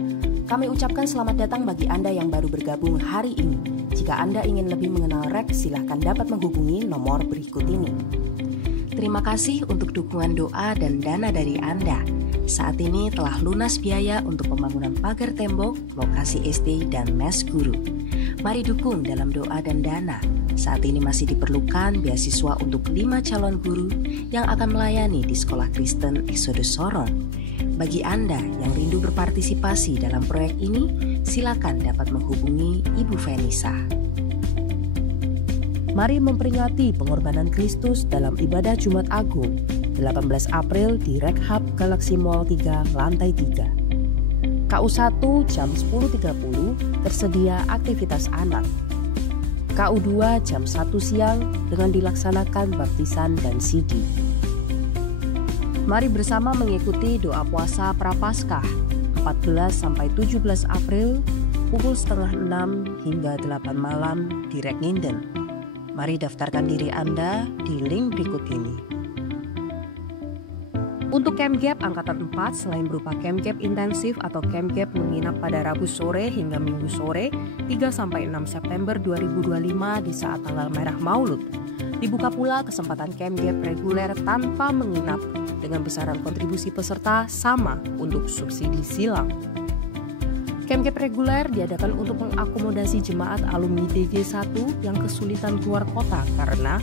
Kami ucapkan selamat datang bagi Anda yang baru bergabung hari ini. Jika Anda ingin lebih mengenal REX, silahkan dapat menghubungi nomor berikut ini. Terima kasih untuk dukungan doa dan dana dari Anda. Saat ini telah lunas biaya untuk pembangunan pagar tembok, lokasi SD, dan mes guru. Mari dukung dalam doa dan dana. Saat ini masih diperlukan beasiswa untuk 5 calon guru yang akan melayani di Sekolah Kristen Exodus Sorong. Bagi Anda yang rindu berpartisipasi dalam proyek ini, silakan dapat menghubungi Ibu Venisa. Mari memperingati pengorbanan Kristus dalam ibadah Jumat Agung 18 April di Rec Hub Galaxy Mall 3 lantai 3. KU1 jam 10.30 tersedia aktivitas anak. KU2 jam 1 siang dengan dilaksanakan baptisan dan CD. Mari bersama mengikuti doa puasa Prapaskah 14-17 April pukul 5:30 hingga 8 malam di Rec Nginden. Mari daftarkan diri Anda di link berikut ini. Untuk Camp Gap Angkatan 4, selain berupa Camp Gap intensif atau Camp Gap menginap pada Rabu sore hingga Minggu sore 3-6 September 2025 di saat tanggal merah Maulud, dibuka pula kesempatan Camp Gap reguler tanpa menginap dengan besaran kontribusi peserta sama untuk subsidi silang. Camp Gap reguler diadakan untuk mengakomodasi jemaat alumni DG1 yang kesulitan keluar kota karena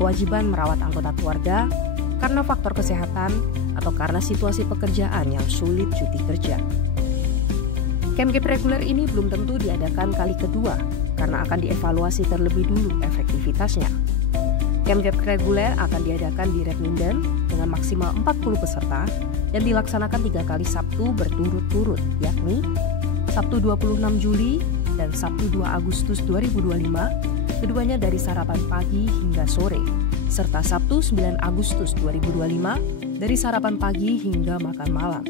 kewajiban merawat anggota keluarga, karena faktor kesehatan, atau karena situasi pekerjaan yang sulit cuti kerja. Camp Gap reguler ini belum tentu diadakan kali kedua karena akan dievaluasi terlebih dulu efektivitasnya. Camp Gap reguler akan diadakan di Redminden dengan maksimal 40 peserta dan dilaksanakan 3 kali Sabtu berturut-turut, yakni Sabtu 26 Juli dan Sabtu 2 Agustus 2025, keduanya dari sarapan pagi hingga sore, serta Sabtu 9 Agustus 2025 dari sarapan pagi hingga makan malam.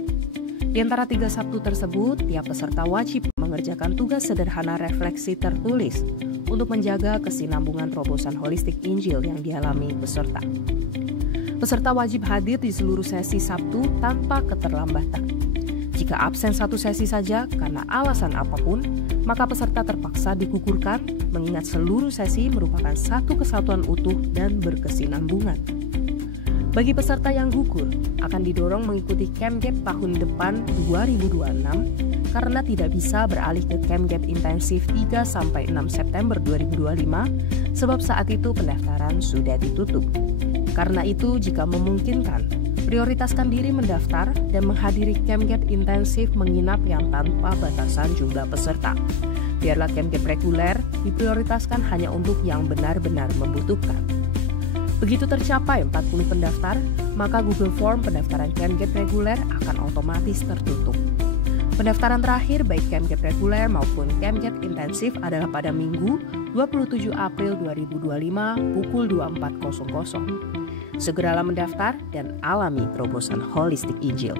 Di antara 3 Sabtu tersebut, tiap peserta wajib mengerjakan tugas sederhana refleksi tertulis untuk menjaga kesinambungan terobosan holistik Injil yang dialami peserta. Peserta wajib hadir di seluruh sesi Sabtu tanpa keterlambatan. Jika absen satu sesi saja karena alasan apapun, maka peserta terpaksa digugurkan mengingat seluruh sesi merupakan satu kesatuan utuh dan berkesinambungan. Bagi peserta yang gugur, akan didorong mengikuti Camp Gap tahun depan 2026 karena tidak bisa beralih ke Camp Gap intensif 3-6 September 2025 sebab saat itu pendaftaran sudah ditutup. Karena itu, jika memungkinkan, prioritaskan diri mendaftar dan menghadiri Camp Gap intensif menginap yang tanpa batasan jumlah peserta. Biarlah Camp Gap reguler diprioritaskan hanya untuk yang benar-benar membutuhkan. Begitu tercapai 40 pendaftar, maka Google Form pendaftaran Camp Gap reguler akan otomatis tertutup. Pendaftaran terakhir baik Camp Gap reguler maupun Camp Gap intensif adalah pada Minggu 27 April 2025 pukul 24.00. Segeralah mendaftar dan alami terobosan holistik Injil.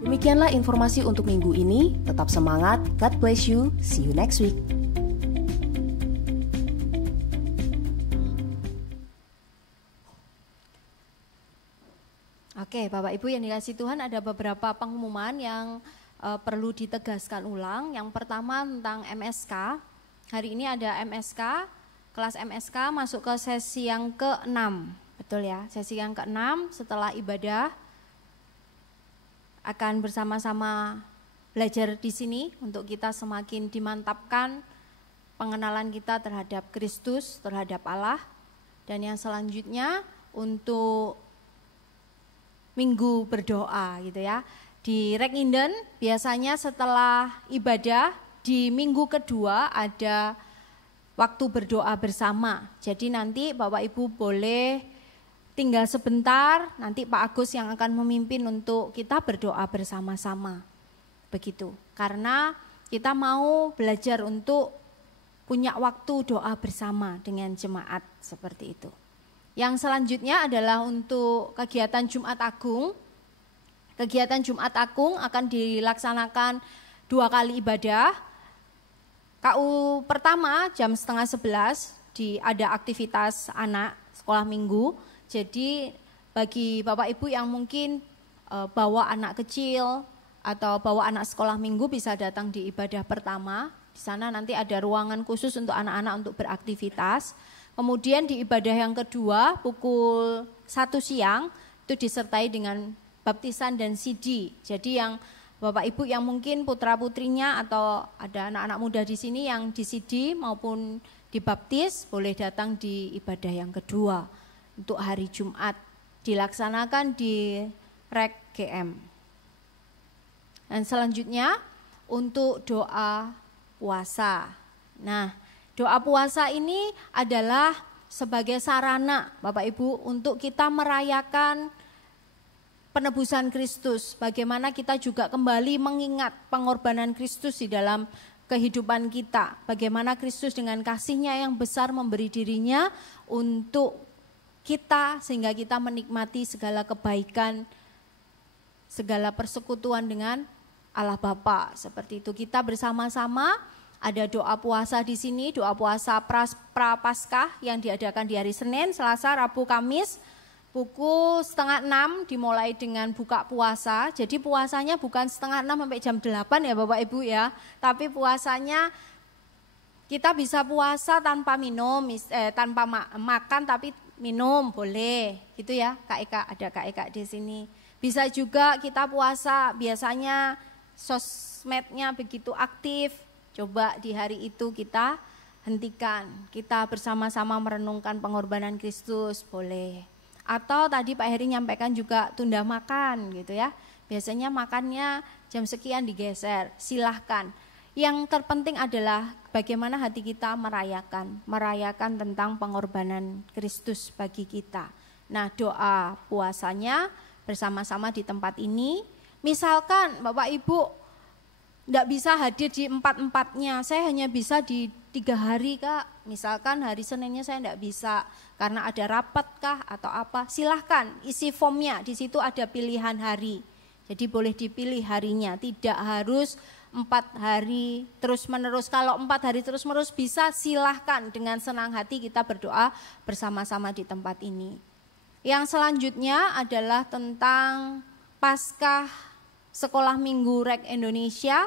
Demikianlah informasi untuk minggu ini. Tetap semangat, God bless you, see you next week. Oke, Bapak Ibu yang dikasihi Tuhan, ada beberapa pengumuman yang perlu ditegaskan ulang. Yang pertama tentang MSK. Hari ini ada MSK, kelas MSK masuk ke sesi yang ke-6. Betul ya, sesi yang ke-6 setelah ibadah akan bersama-sama belajar di sini untuk kita semakin dimantapkan pengenalan kita terhadap Kristus, terhadap Allah. Dan yang selanjutnya untuk minggu berdoa gitu ya. Di Redminden biasanya setelah ibadah di minggu kedua ada waktu berdoa bersama. Jadi nanti Bapak Ibu boleh tinggal sebentar, nanti Pak Agus yang akan memimpin untuk kita berdoa bersama-sama. Begitu. Karena kita mau belajar untuk punya waktu doa bersama dengan jemaat seperti itu. Yang selanjutnya adalah untuk kegiatan Jumat Agung. Kegiatan Jumat Agung akan dilaksanakan 2 kali ibadah. KU pertama jam 10:30 ada aktivitas anak sekolah minggu. Jadi bagi Bapak Ibu yang mungkin bawa anak kecil atau bawa anak sekolah minggu bisa datang di ibadah pertama. Di sana nanti ada ruangan khusus untuk anak-anak untuk beraktivitas. Kemudian di ibadah yang kedua pukul 1 siang itu disertai dengan baptisan dan CD. Jadi yang Bapak Ibu yang mungkin putra-putrinya atau ada anak-anak muda di sini yang di CD maupun dibaptis boleh datang di ibadah yang kedua untuk hari Jumat dilaksanakan di Rek GM. Dan selanjutnya untuk doa puasa. Nah, doa puasa ini adalah sebagai sarana Bapak Ibu untuk kita merayakan penebusan Kristus. Bagaimana kita juga kembali mengingat pengorbanan Kristus di dalam kehidupan kita. Bagaimana Kristus dengan kasih-Nya yang besar memberi dirinya untuk kita sehingga kita menikmati segala kebaikan, segala persekutuan dengan Allah Bapa. Seperti itu kita bersama-sama Ada doa puasa di sini, doa puasa Prapaskah yang diadakan di hari Senin, Selasa, Rabu, Kamis. Pukul 5:30 dimulai dengan buka puasa. Jadi puasanya bukan 5:30 sampai jam 8 ya Bapak Ibu ya. Tapi puasanya kita bisa puasa tanpa minum, tanpa makan tapi minum boleh. Gitu ya, Kak Eka, ada Kak Eka di sini. Bisa juga kita puasa, biasanya sosmednya begitu aktif. Coba di hari itu kita hentikan, kita bersama-sama merenungkan pengorbanan Kristus, boleh. Atau tadi Pak Heri nyampaikan juga tunda makan gitu ya. Biasanya makannya jam sekian digeser, silahkan. Yang terpenting adalah bagaimana hati kita merayakan tentang pengorbanan Kristus bagi kita. Nah, doa puasanya bersama-sama di tempat ini. Misalkan Bapak Ibu tidak bisa hadir di 4-4-nya, saya hanya bisa di 3 hari Kak. Misalkan hari Seninnya saya tidak bisa karena ada rapat kah atau apa, silahkan isi formnya, di situ ada pilihan hari. Jadi boleh dipilih harinya, tidak harus 4 hari terus menerus. Kalau 4 hari terus menerus bisa, silahkan dengan senang hati kita berdoa bersama-sama di tempat ini. Yang selanjutnya adalah tentang Paskah Sekolah Minggu Rek Indonesia,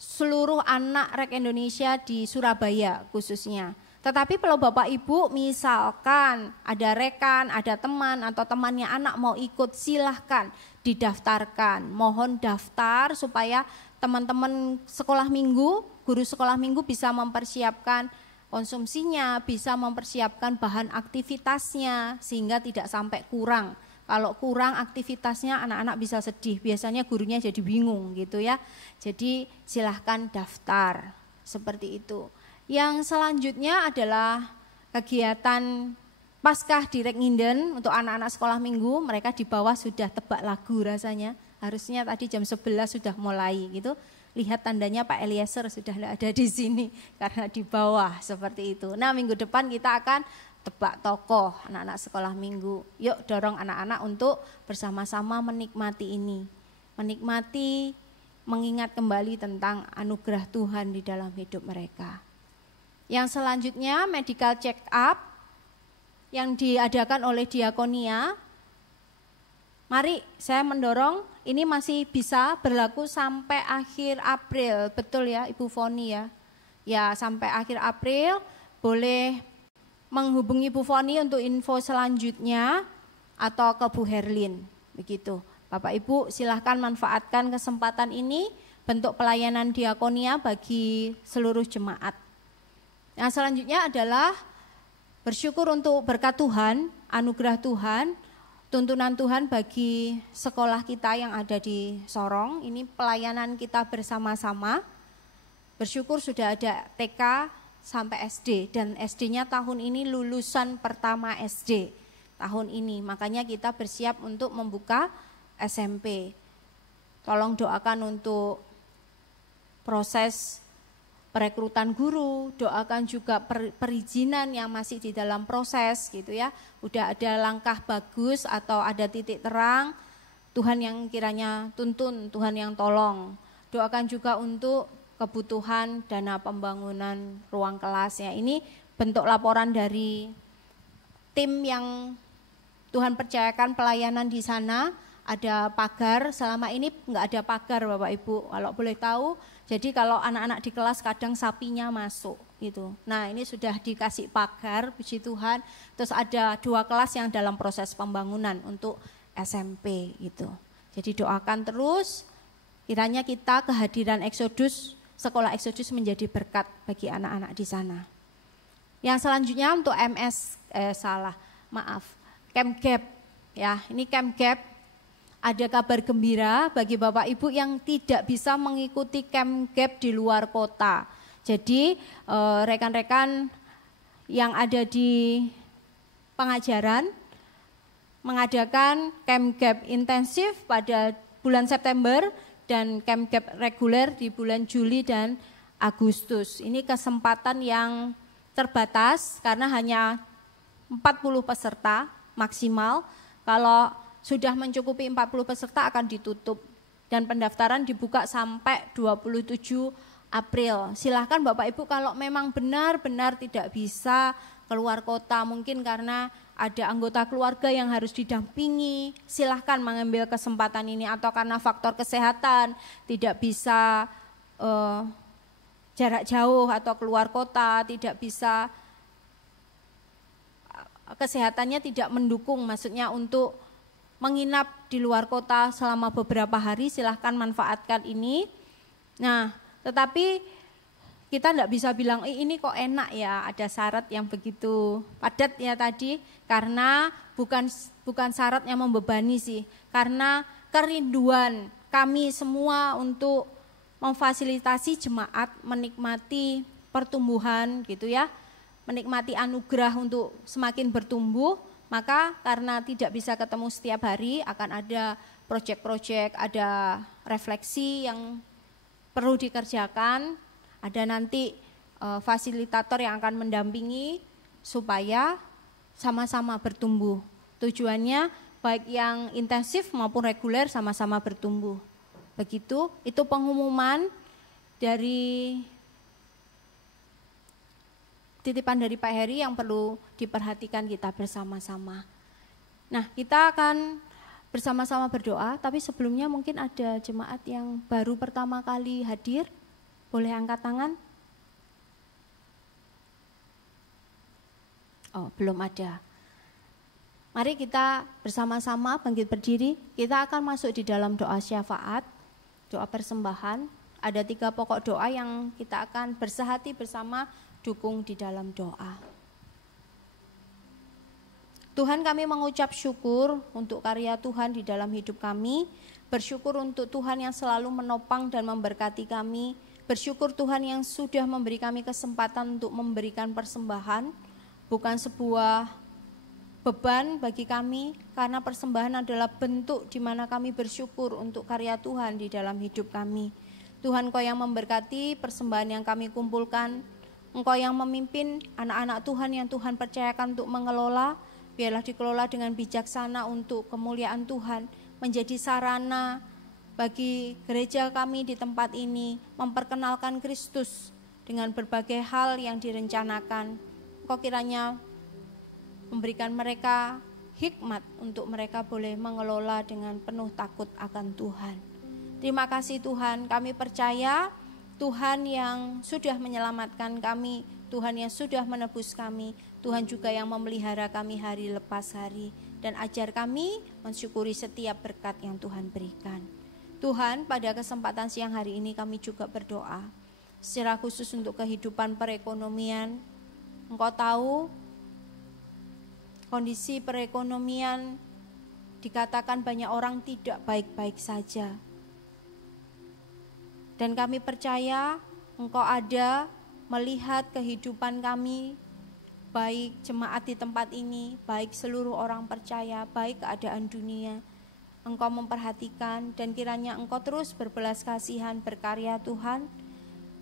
seluruh anak Rek Indonesia di Surabaya khususnya. Tetapi kalau Bapak Ibu misalkan ada rekan, ada teman atau temannya anak mau ikut, silahkan didaftarkan. Mohon daftar supaya teman-teman sekolah minggu, guru sekolah minggu bisa mempersiapkan konsumsinya, bisa mempersiapkan bahan aktivitasnya sehingga tidak sampai kurang. Kalau kurang aktivitasnya anak-anak bisa sedih, biasanya gurunya jadi bingung gitu ya. Jadi silahkan daftar, seperti itu. Yang selanjutnya adalah kegiatan Paskah di Rek Nginden untuk anak-anak sekolah minggu, mereka di bawah sudah tebak lagu rasanya. Harusnya tadi jam 11 sudah mulai gitu. Lihat tandanya Pak Eliezer sudah ada di sini karena di bawah seperti itu. Nah, minggu depan kita akan tebak tokoh anak-anak sekolah minggu. Yuk dorong anak-anak untuk bersama-sama menikmati ini. Menikmati, mengingat kembali tentang anugerah Tuhan di dalam hidup mereka. Yang selanjutnya medical check up yang diadakan oleh Diakonia. Mari saya mendorong ini masih bisa berlaku sampai akhir April. Betul ya Ibu Foni ya? Ya sampai akhir April boleh menghubungi Bu Foni untuk info selanjutnya atau ke Bu Herlin, begitu. Bapak Ibu silahkan manfaatkan kesempatan ini, bentuk pelayanan diakonia bagi seluruh jemaat. Yang selanjutnya adalah bersyukur untuk berkat Tuhan, anugerah Tuhan, tuntunan Tuhan bagi sekolah kita yang ada di Sorong. Ini pelayanan kita bersama-sama. Bersyukur sudah ada TK sampai SD dan SD-nya tahun ini lulusan pertama SD tahun ini. Makanya kita bersiap untuk membuka SMP. Tolong doakan untuk proses perekrutan guru, doakan juga perizinan yang masih di dalam proses gitu ya. Udah ada langkah bagus atau ada titik terang, Tuhan yang kiranya tuntun, Tuhan yang tolong. Doakan juga untuk kebutuhan dana pembangunan ruang kelas ya. Ini bentuk laporan dari tim yang Tuhan percayakan pelayanan di sana. Ada pagar, selama ini enggak ada pagar Bapak Ibu, kalau boleh tahu. Jadi kalau anak-anak di kelas kadang sapinya masuk gitu. Nah ini sudah dikasih pagar, puji Tuhan. Terus ada 2 kelas yang dalam proses pembangunan untuk SMP gitu. Jadi doakan terus, kiranya kita kehadiran Exodus, sekolah Exodus menjadi berkat bagi anak-anak di sana. Yang selanjutnya untuk Camp Gap ya. Ini Camp Gap, ada kabar gembira bagi Bapak Ibu yang tidak bisa mengikuti Camp Gap di luar kota. Jadi rekan-rekan yang ada di pengajaran mengadakan Camp Gap intensif pada bulan September dan Camp Gap reguler di bulan Juli dan Agustus. Ini kesempatan yang terbatas karena hanya 40 peserta maksimal. Kalau sudah mencukupi 40 peserta akan ditutup dan pendaftaran dibuka sampai 27 April. Silahkan Bapak Ibu kalau memang benar-benar tidak bisa keluar kota, mungkin karena ada anggota keluarga yang harus didampingi, silahkan mengambil kesempatan ini, atau karena faktor kesehatan tidak bisa jarak jauh atau keluar kota, tidak bisa, kesehatannya tidak mendukung, maksudnya untuk menginap di luar kota selama beberapa hari, silahkan manfaatkan ini. Nah, tetapi kita tidak bisa bilang ini kok enak ya, ada syarat yang begitu padat ya tadi, karena bukan syarat yang membebani sih, karena kerinduan kami semua untuk memfasilitasi jemaat menikmati pertumbuhan gitu ya, menikmati anugerah untuk semakin bertumbuh. Maka karena tidak bisa ketemu setiap hari, akan ada proyek-proyek, ada refleksi yang perlu dikerjakan, ada nanti fasilitator yang akan mendampingi supaya sama-sama bertumbuh. Tujuannya baik yang intensif maupun reguler sama-sama bertumbuh. Begitu, itu pengumuman dari titipan dari Pak Heri yang perlu diperhatikan kita bersama-sama. Nah, kita akan bersama-sama berdoa, tapi sebelumnya mungkin ada jemaat yang baru pertama kali hadir, boleh angkat tangan? Oh, belum ada. Mari kita bersama-sama bangkit berdiri, kita akan masuk di dalam doa syafaat, doa persembahan. Ada 3 pokok doa yang kita akan bersehati bersama dukung di dalam doa. Tuhan, kami mengucap syukur untuk karya Tuhan di dalam hidup kami, bersyukur untuk Tuhan yang selalu menopang dan memberkati kami, bersyukur Tuhan yang sudah memberi kami kesempatan untuk memberikan persembahan, bukan sebuah beban bagi kami, karena persembahan adalah bentuk di mana kami bersyukur untuk karya Tuhan di dalam hidup kami. Tuhan, Kau yang memberkati persembahan yang kami kumpulkan, Engkau yang memimpin anak-anak Tuhan yang Tuhan percayakan untuk mengelola, biarlah dikelola dengan bijaksana untuk kemuliaan Tuhan, menjadi sarana bagi gereja kami di tempat ini, memperkenalkan Kristus dengan berbagai hal yang direncanakan. Engkau kiranya memberikan mereka hikmat untuk mereka boleh mengelola dengan penuh takut akan Tuhan. Terima kasih Tuhan, kami percaya Tuhan yang sudah menyelamatkan kami, Tuhan yang sudah menebus kami, Tuhan juga yang memelihara kami hari lepas hari, dan ajar kami mensyukuri setiap berkat yang Tuhan berikan. Tuhan, pada kesempatan siang hari ini kami juga berdoa secara khusus untuk kehidupan perekonomian. Engkau tahu kondisi perekonomian, dikatakan banyak orang tidak baik-baik saja. Dan kami percaya Engkau ada melihat kehidupan kami, baik jemaat di tempat ini, baik seluruh orang percaya, baik keadaan dunia. Engkau memperhatikan dan kiranya Engkau terus berbelas kasihan berkarya Tuhan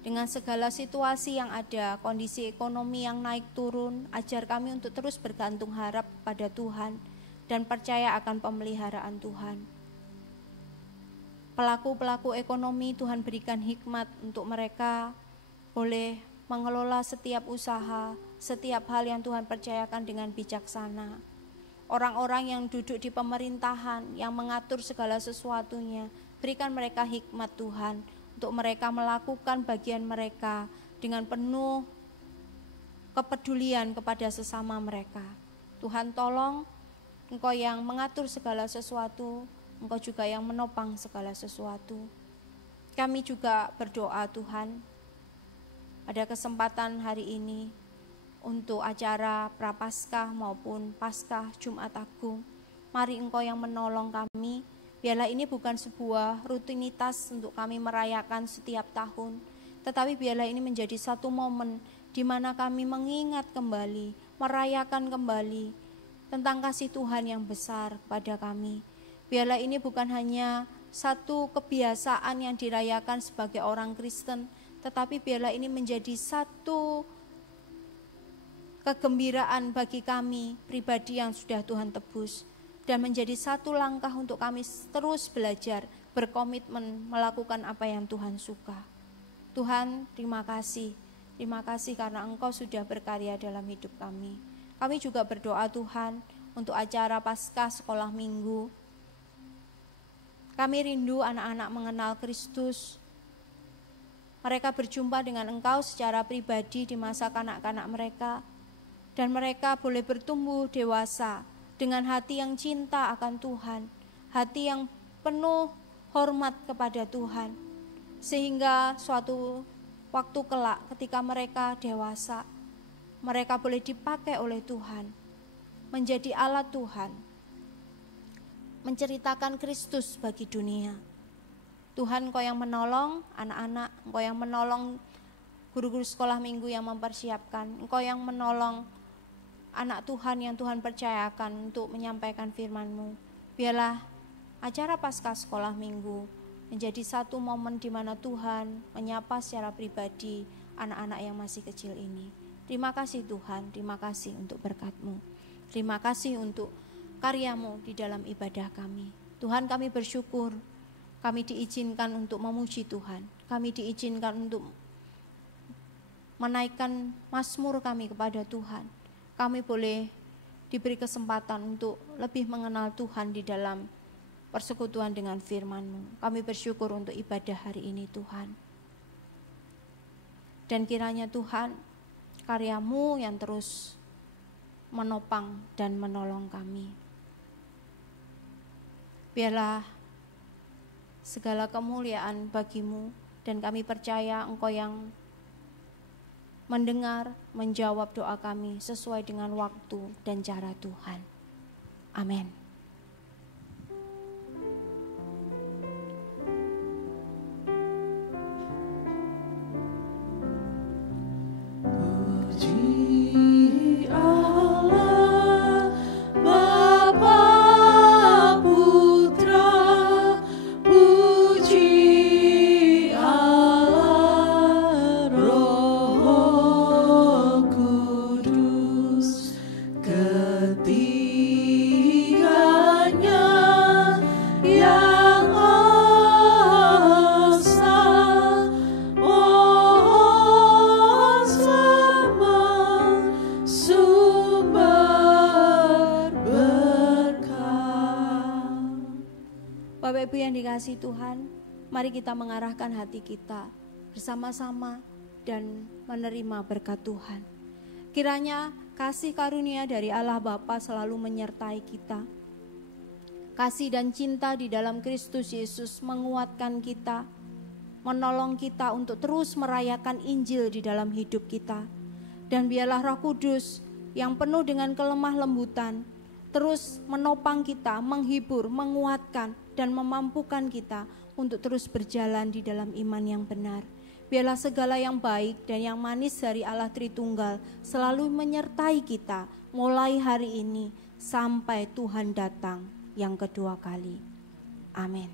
dengan segala situasi yang ada, kondisi ekonomi yang naik turun. Ajar kami untuk terus bergantung harap pada Tuhan dan percaya akan pemeliharaan Tuhan. Pelaku-pelaku ekonomi Tuhan berikan hikmat untuk mereka boleh mengelola setiap usaha, setiap hal yang Tuhan percayakan dengan bijaksana. Orang-orang yang duduk di pemerintahan, yang mengatur segala sesuatunya, berikan mereka hikmat Tuhan, untuk mereka melakukan bagian mereka dengan penuh kepedulian kepada sesama mereka. Tuhan tolong, Engkau yang mengatur segala sesuatu, Engkau juga yang menopang segala sesuatu. Kami juga berdoa Tuhan, pada kesempatan hari ini untuk acara Prapaskah maupun Paskah Jumat Agung, mari Engkau yang menolong kami. Biarlah ini bukan sebuah rutinitas untuk kami merayakan setiap tahun, tetapi biarlah ini menjadi satu momen di mana kami mengingat kembali, merayakan kembali tentang kasih Tuhan yang besar pada kami. Biarlah ini bukan hanya satu kebiasaan yang dirayakan sebagai orang Kristen, tetapi biarlah ini menjadi satu kegembiraan bagi kami pribadi yang sudah Tuhan tebus, dan menjadi satu langkah untuk kami terus belajar, berkomitmen melakukan apa yang Tuhan suka. Tuhan, terima kasih. Terima kasih karena Engkau sudah berkarya dalam hidup kami. Kami juga berdoa Tuhan untuk acara Paskah Sekolah Minggu. Kami rindu anak-anak mengenal Kristus. Mereka berjumpa dengan Engkau secara pribadi di masa kanak-kanak mereka. Dan mereka boleh bertumbuh dewasa dengan hati yang cinta akan Tuhan. Hati yang penuh hormat kepada Tuhan. Sehingga suatu waktu kelak ketika mereka dewasa, mereka boleh dipakai oleh Tuhan. Menjadi alat Tuhan. Menceritakan Kristus bagi dunia. Tuhan, Engkau yang menolong anak-anak, Engkau yang menolong guru-guru sekolah minggu yang mempersiapkan, Engkau yang menolong anak Tuhan yang Tuhan percayakan untuk menyampaikan firman-Mu. Biarlah acara Paskah Sekolah Minggu menjadi satu momen di mana Tuhan menyapa secara pribadi anak-anak yang masih kecil ini. Terima kasih Tuhan, terima kasih untuk berkat-Mu. Terima kasih untuk karya-Mu di dalam ibadah kami. Tuhan, kami bersyukur, kami diizinkan untuk memuji Tuhan. Kami diizinkan untuk menaikkan mazmur kami kepada Tuhan. Kami boleh diberi kesempatan untuk lebih mengenal Tuhan di dalam persekutuan dengan firman-Mu. Kami bersyukur untuk ibadah hari ini Tuhan. Dan kiranya Tuhan, karya-Mu yang terus menopang dan menolong kami. Biarlah segala kemuliaan bagi-Mu, dan kami percaya Engkau yang mendengar, menjawab doa kami sesuai dengan waktu dan cara Tuhan. Amin. Puji Allah, Bapa Putra, puji Allah Roh Kudus, ketiganya yang asa, oh sama sumber berkah. Bapak Ibu yang dikasihi Tuhan, mari kita mengarahkan hati kita bersama-sama dan menerima berkat Tuhan. Kiranya kasih karunia dari Allah Bapa selalu menyertai kita. Kasih dan cinta di dalam Kristus Yesus menguatkan kita, menolong kita untuk terus merayakan Injil di dalam hidup kita. Dan biarlah Roh Kudus yang penuh dengan kelemah lembutan terus menopang kita, menghibur, menguatkan, dan memampukan kita untuk terus berjalan di dalam iman yang benar. Biarlah segala yang baik dan yang manis dari Allah Tritunggal selalu menyertai kita mulai hari ini sampai Tuhan datang yang kedua kali. Amin.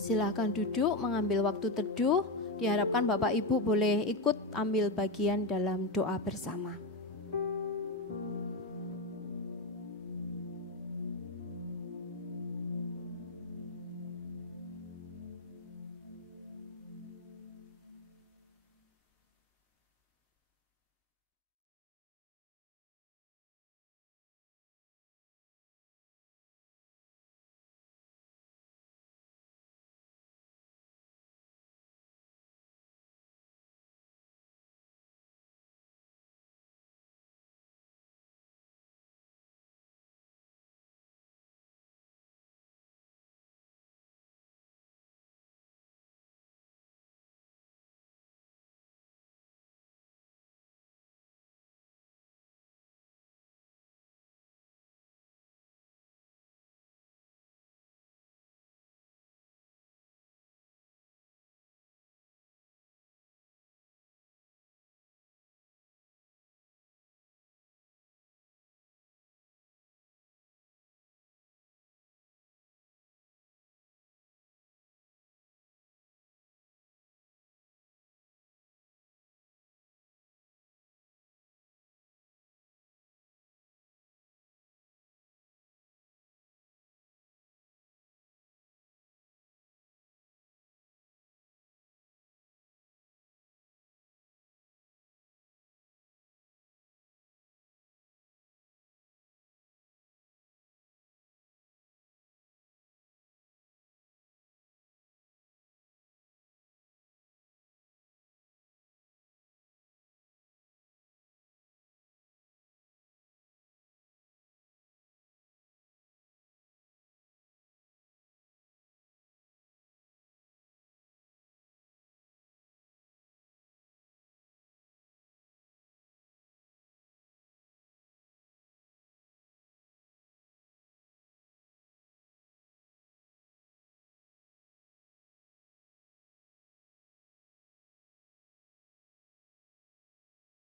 Silakan duduk mengambil waktu teduh. Diharapkan Bapak Ibu boleh ikut ambil bagian dalam doa bersama.